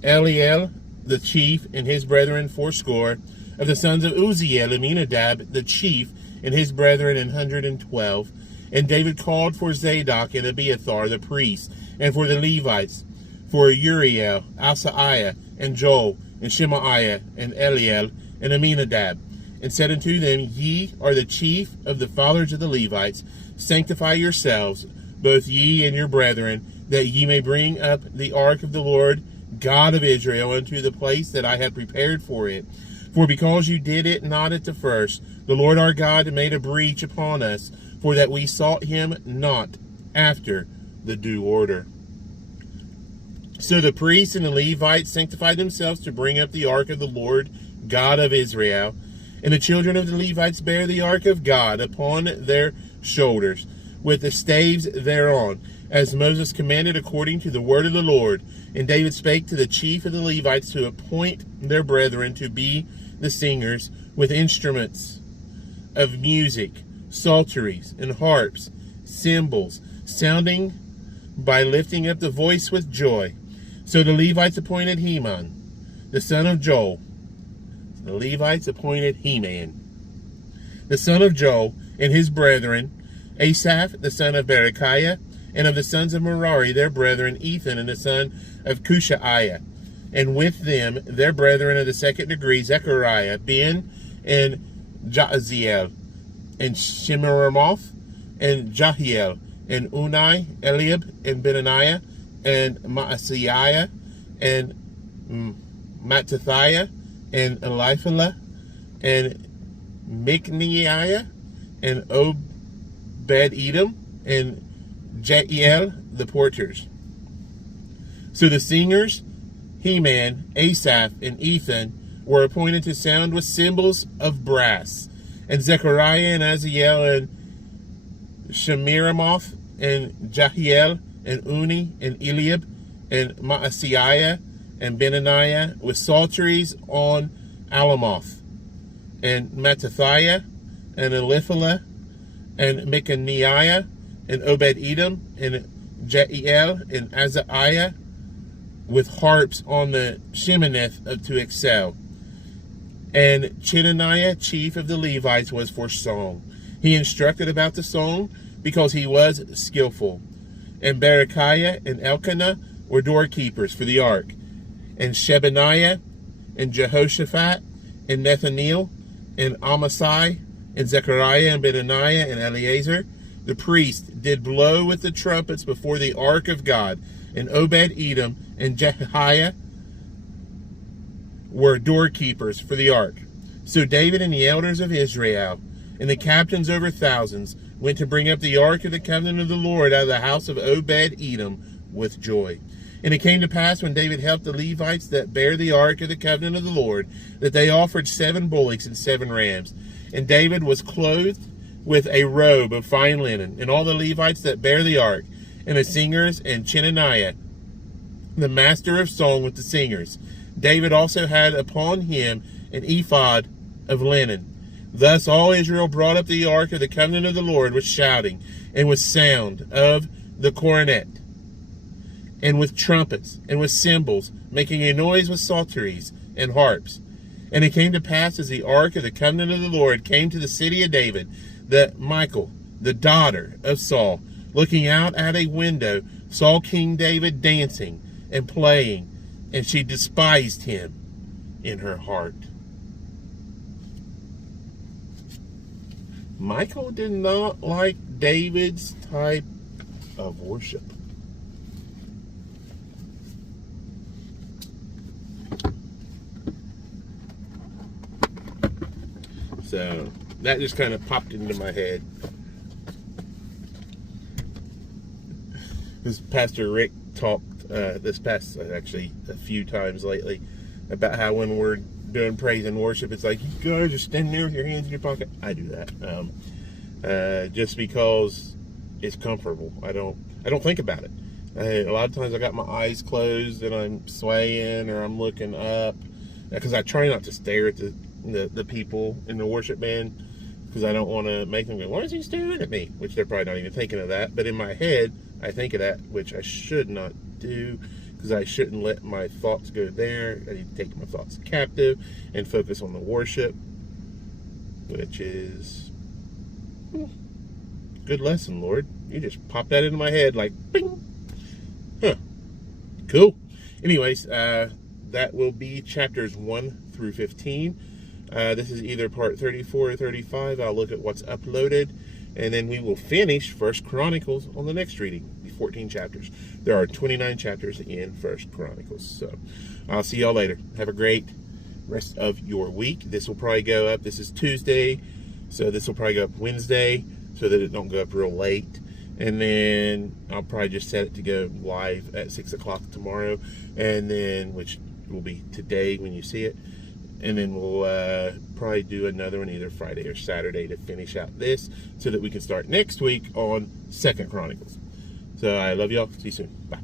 Eliel the chief and his brethren, 80. Of the sons of Uzziel, Aminadab the chief and his brethren, 112. And David called for Zadok and Abiathar the priests, and for the Levites, for Uriel, Asaiah, and Joel, and Shemaiah, and Eliel, and Aminadab, and said unto them, Ye are the chief of the fathers of the Levites. Sanctify yourselves, both ye and your brethren, that ye may bring up the ark of the Lord God of Israel unto the place that I had prepared for it. For because you did it not at the first, the Lord our God made a breach upon us, for that we sought him not after the due order. So the priests and the Levites sanctified themselves to bring up the ark of the Lord God of Israel. And the children of the Levites bare the ark of God upon their shoulders, with the staves thereon, as Moses commanded according to the word of the Lord. And David spake to the chief of the Levites to appoint their brethren to be the singers, with instruments of music, psalteries, and harps, cymbals, sounding by lifting up the voice with joy. So the Levites appointed Heman, the son of Joel. The Levites appointed Heman, the son of Joel, and his brethren, Asaph, the son of Berechiah, and of the sons of Merari, their brethren, Ethan, and the son of Cushaiah. And with them, their brethren of the second degree, Zechariah, Ben, and Jaaziel, and Shemiramoth, and Jahiel, and Unai, Eliab, and Benaniah, and Maaseiah, and Mattathiah, and Eliphalah, and Micneiah, and Obed-Edom, and Jeiel, the porters. So the singers, Heman, Asaph, and Ethan, were appointed to sound with cymbals of brass. And Zechariah, and Aziel, and Shemiramoth, and Jahiel, and Uni, and Eliab, and Maaseiah, and Benaniah, with psalteries on Alamoth, and Mattathiah, and Eliphalah, and Micneiah, and Obed-Edom, and Jeiel, and Azariah, with harps on the Sheminith to excel. And Chenaniah, chief of the Levites, was for song. He instructed about the song, because he was skillful. And Berechiah and Elkanah were doorkeepers for the ark. And Shebaniah, and Jehoshaphat, and Nathaniel, and Amasai, and Zechariah, and Benaniah, and Eleazar, the priest, did blow with the trumpets before the ark of God, and Obed-Edom and Jehiah were doorkeepers for the ark. So David and the elders of Israel and the captains over thousands went to bring up the ark of the covenant of the Lord out of the house of Obed-Edom with joy. And it came to pass, when David helped the Levites that bear the ark of the covenant of the Lord, that they offered 7 bullocks and 7 rams. And David was clothed with a robe of fine linen, and all the Levites that bear the ark, and the singers, and Chenaniah, the master of song, with the singers. David also had upon him an ephod of linen. Thus all Israel brought up the ark of the covenant of the Lord with shouting, and with sound of the cornet, and with trumpets, and with cymbals, making a noise with psalteries and harps. And it came to pass, as the ark of the covenant of the Lord came to the city of David, that Michal, the daughter of Saul, looking out at a window, saw King David dancing and playing, and she despised him in her heart. Michal did not like David's type of worship. So that just kind of popped into my head. This Pastor Rick talked actually a few times lately about how when we're doing praise and worship, it's like, you guys just standing there with your hands in your pocket. I do that just because it's comfortable. I don't think about it. A lot of times I got my eyes closed and I'm swaying or I'm looking up, because I try not to stare at the people in the worship band, because I don't want to make them go, why is he staring at me? Which they're probably not even thinking of that. But in my head, I think of that, which I should not do, because I shouldn't let my thoughts go there. I need to take my thoughts captive and focus on the worship, which is good lesson, Lord. You just popped that into my head like, bing. Huh. Cool. Anyways, that will be chapters 1 through 15. This is either part 34 or 35. I'll look at what's uploaded, and then we will finish 1 Chronicles on the next reading, the 14 chapters. There are 29 chapters in 1 Chronicles. So I'll see y'all later. Have a great rest of your week. This will probably go up. This is Tuesday, so this will probably go up Wednesday, so that it don't go up real late. And then I'll probably just set it to go live at 6 o'clock tomorrow, and then, which will be today when you see it. And then we'll probably do another one either Friday or Saturday to finish out this, so that we can start next week on 2 Chronicles. So I love y'all. See you soon. Bye.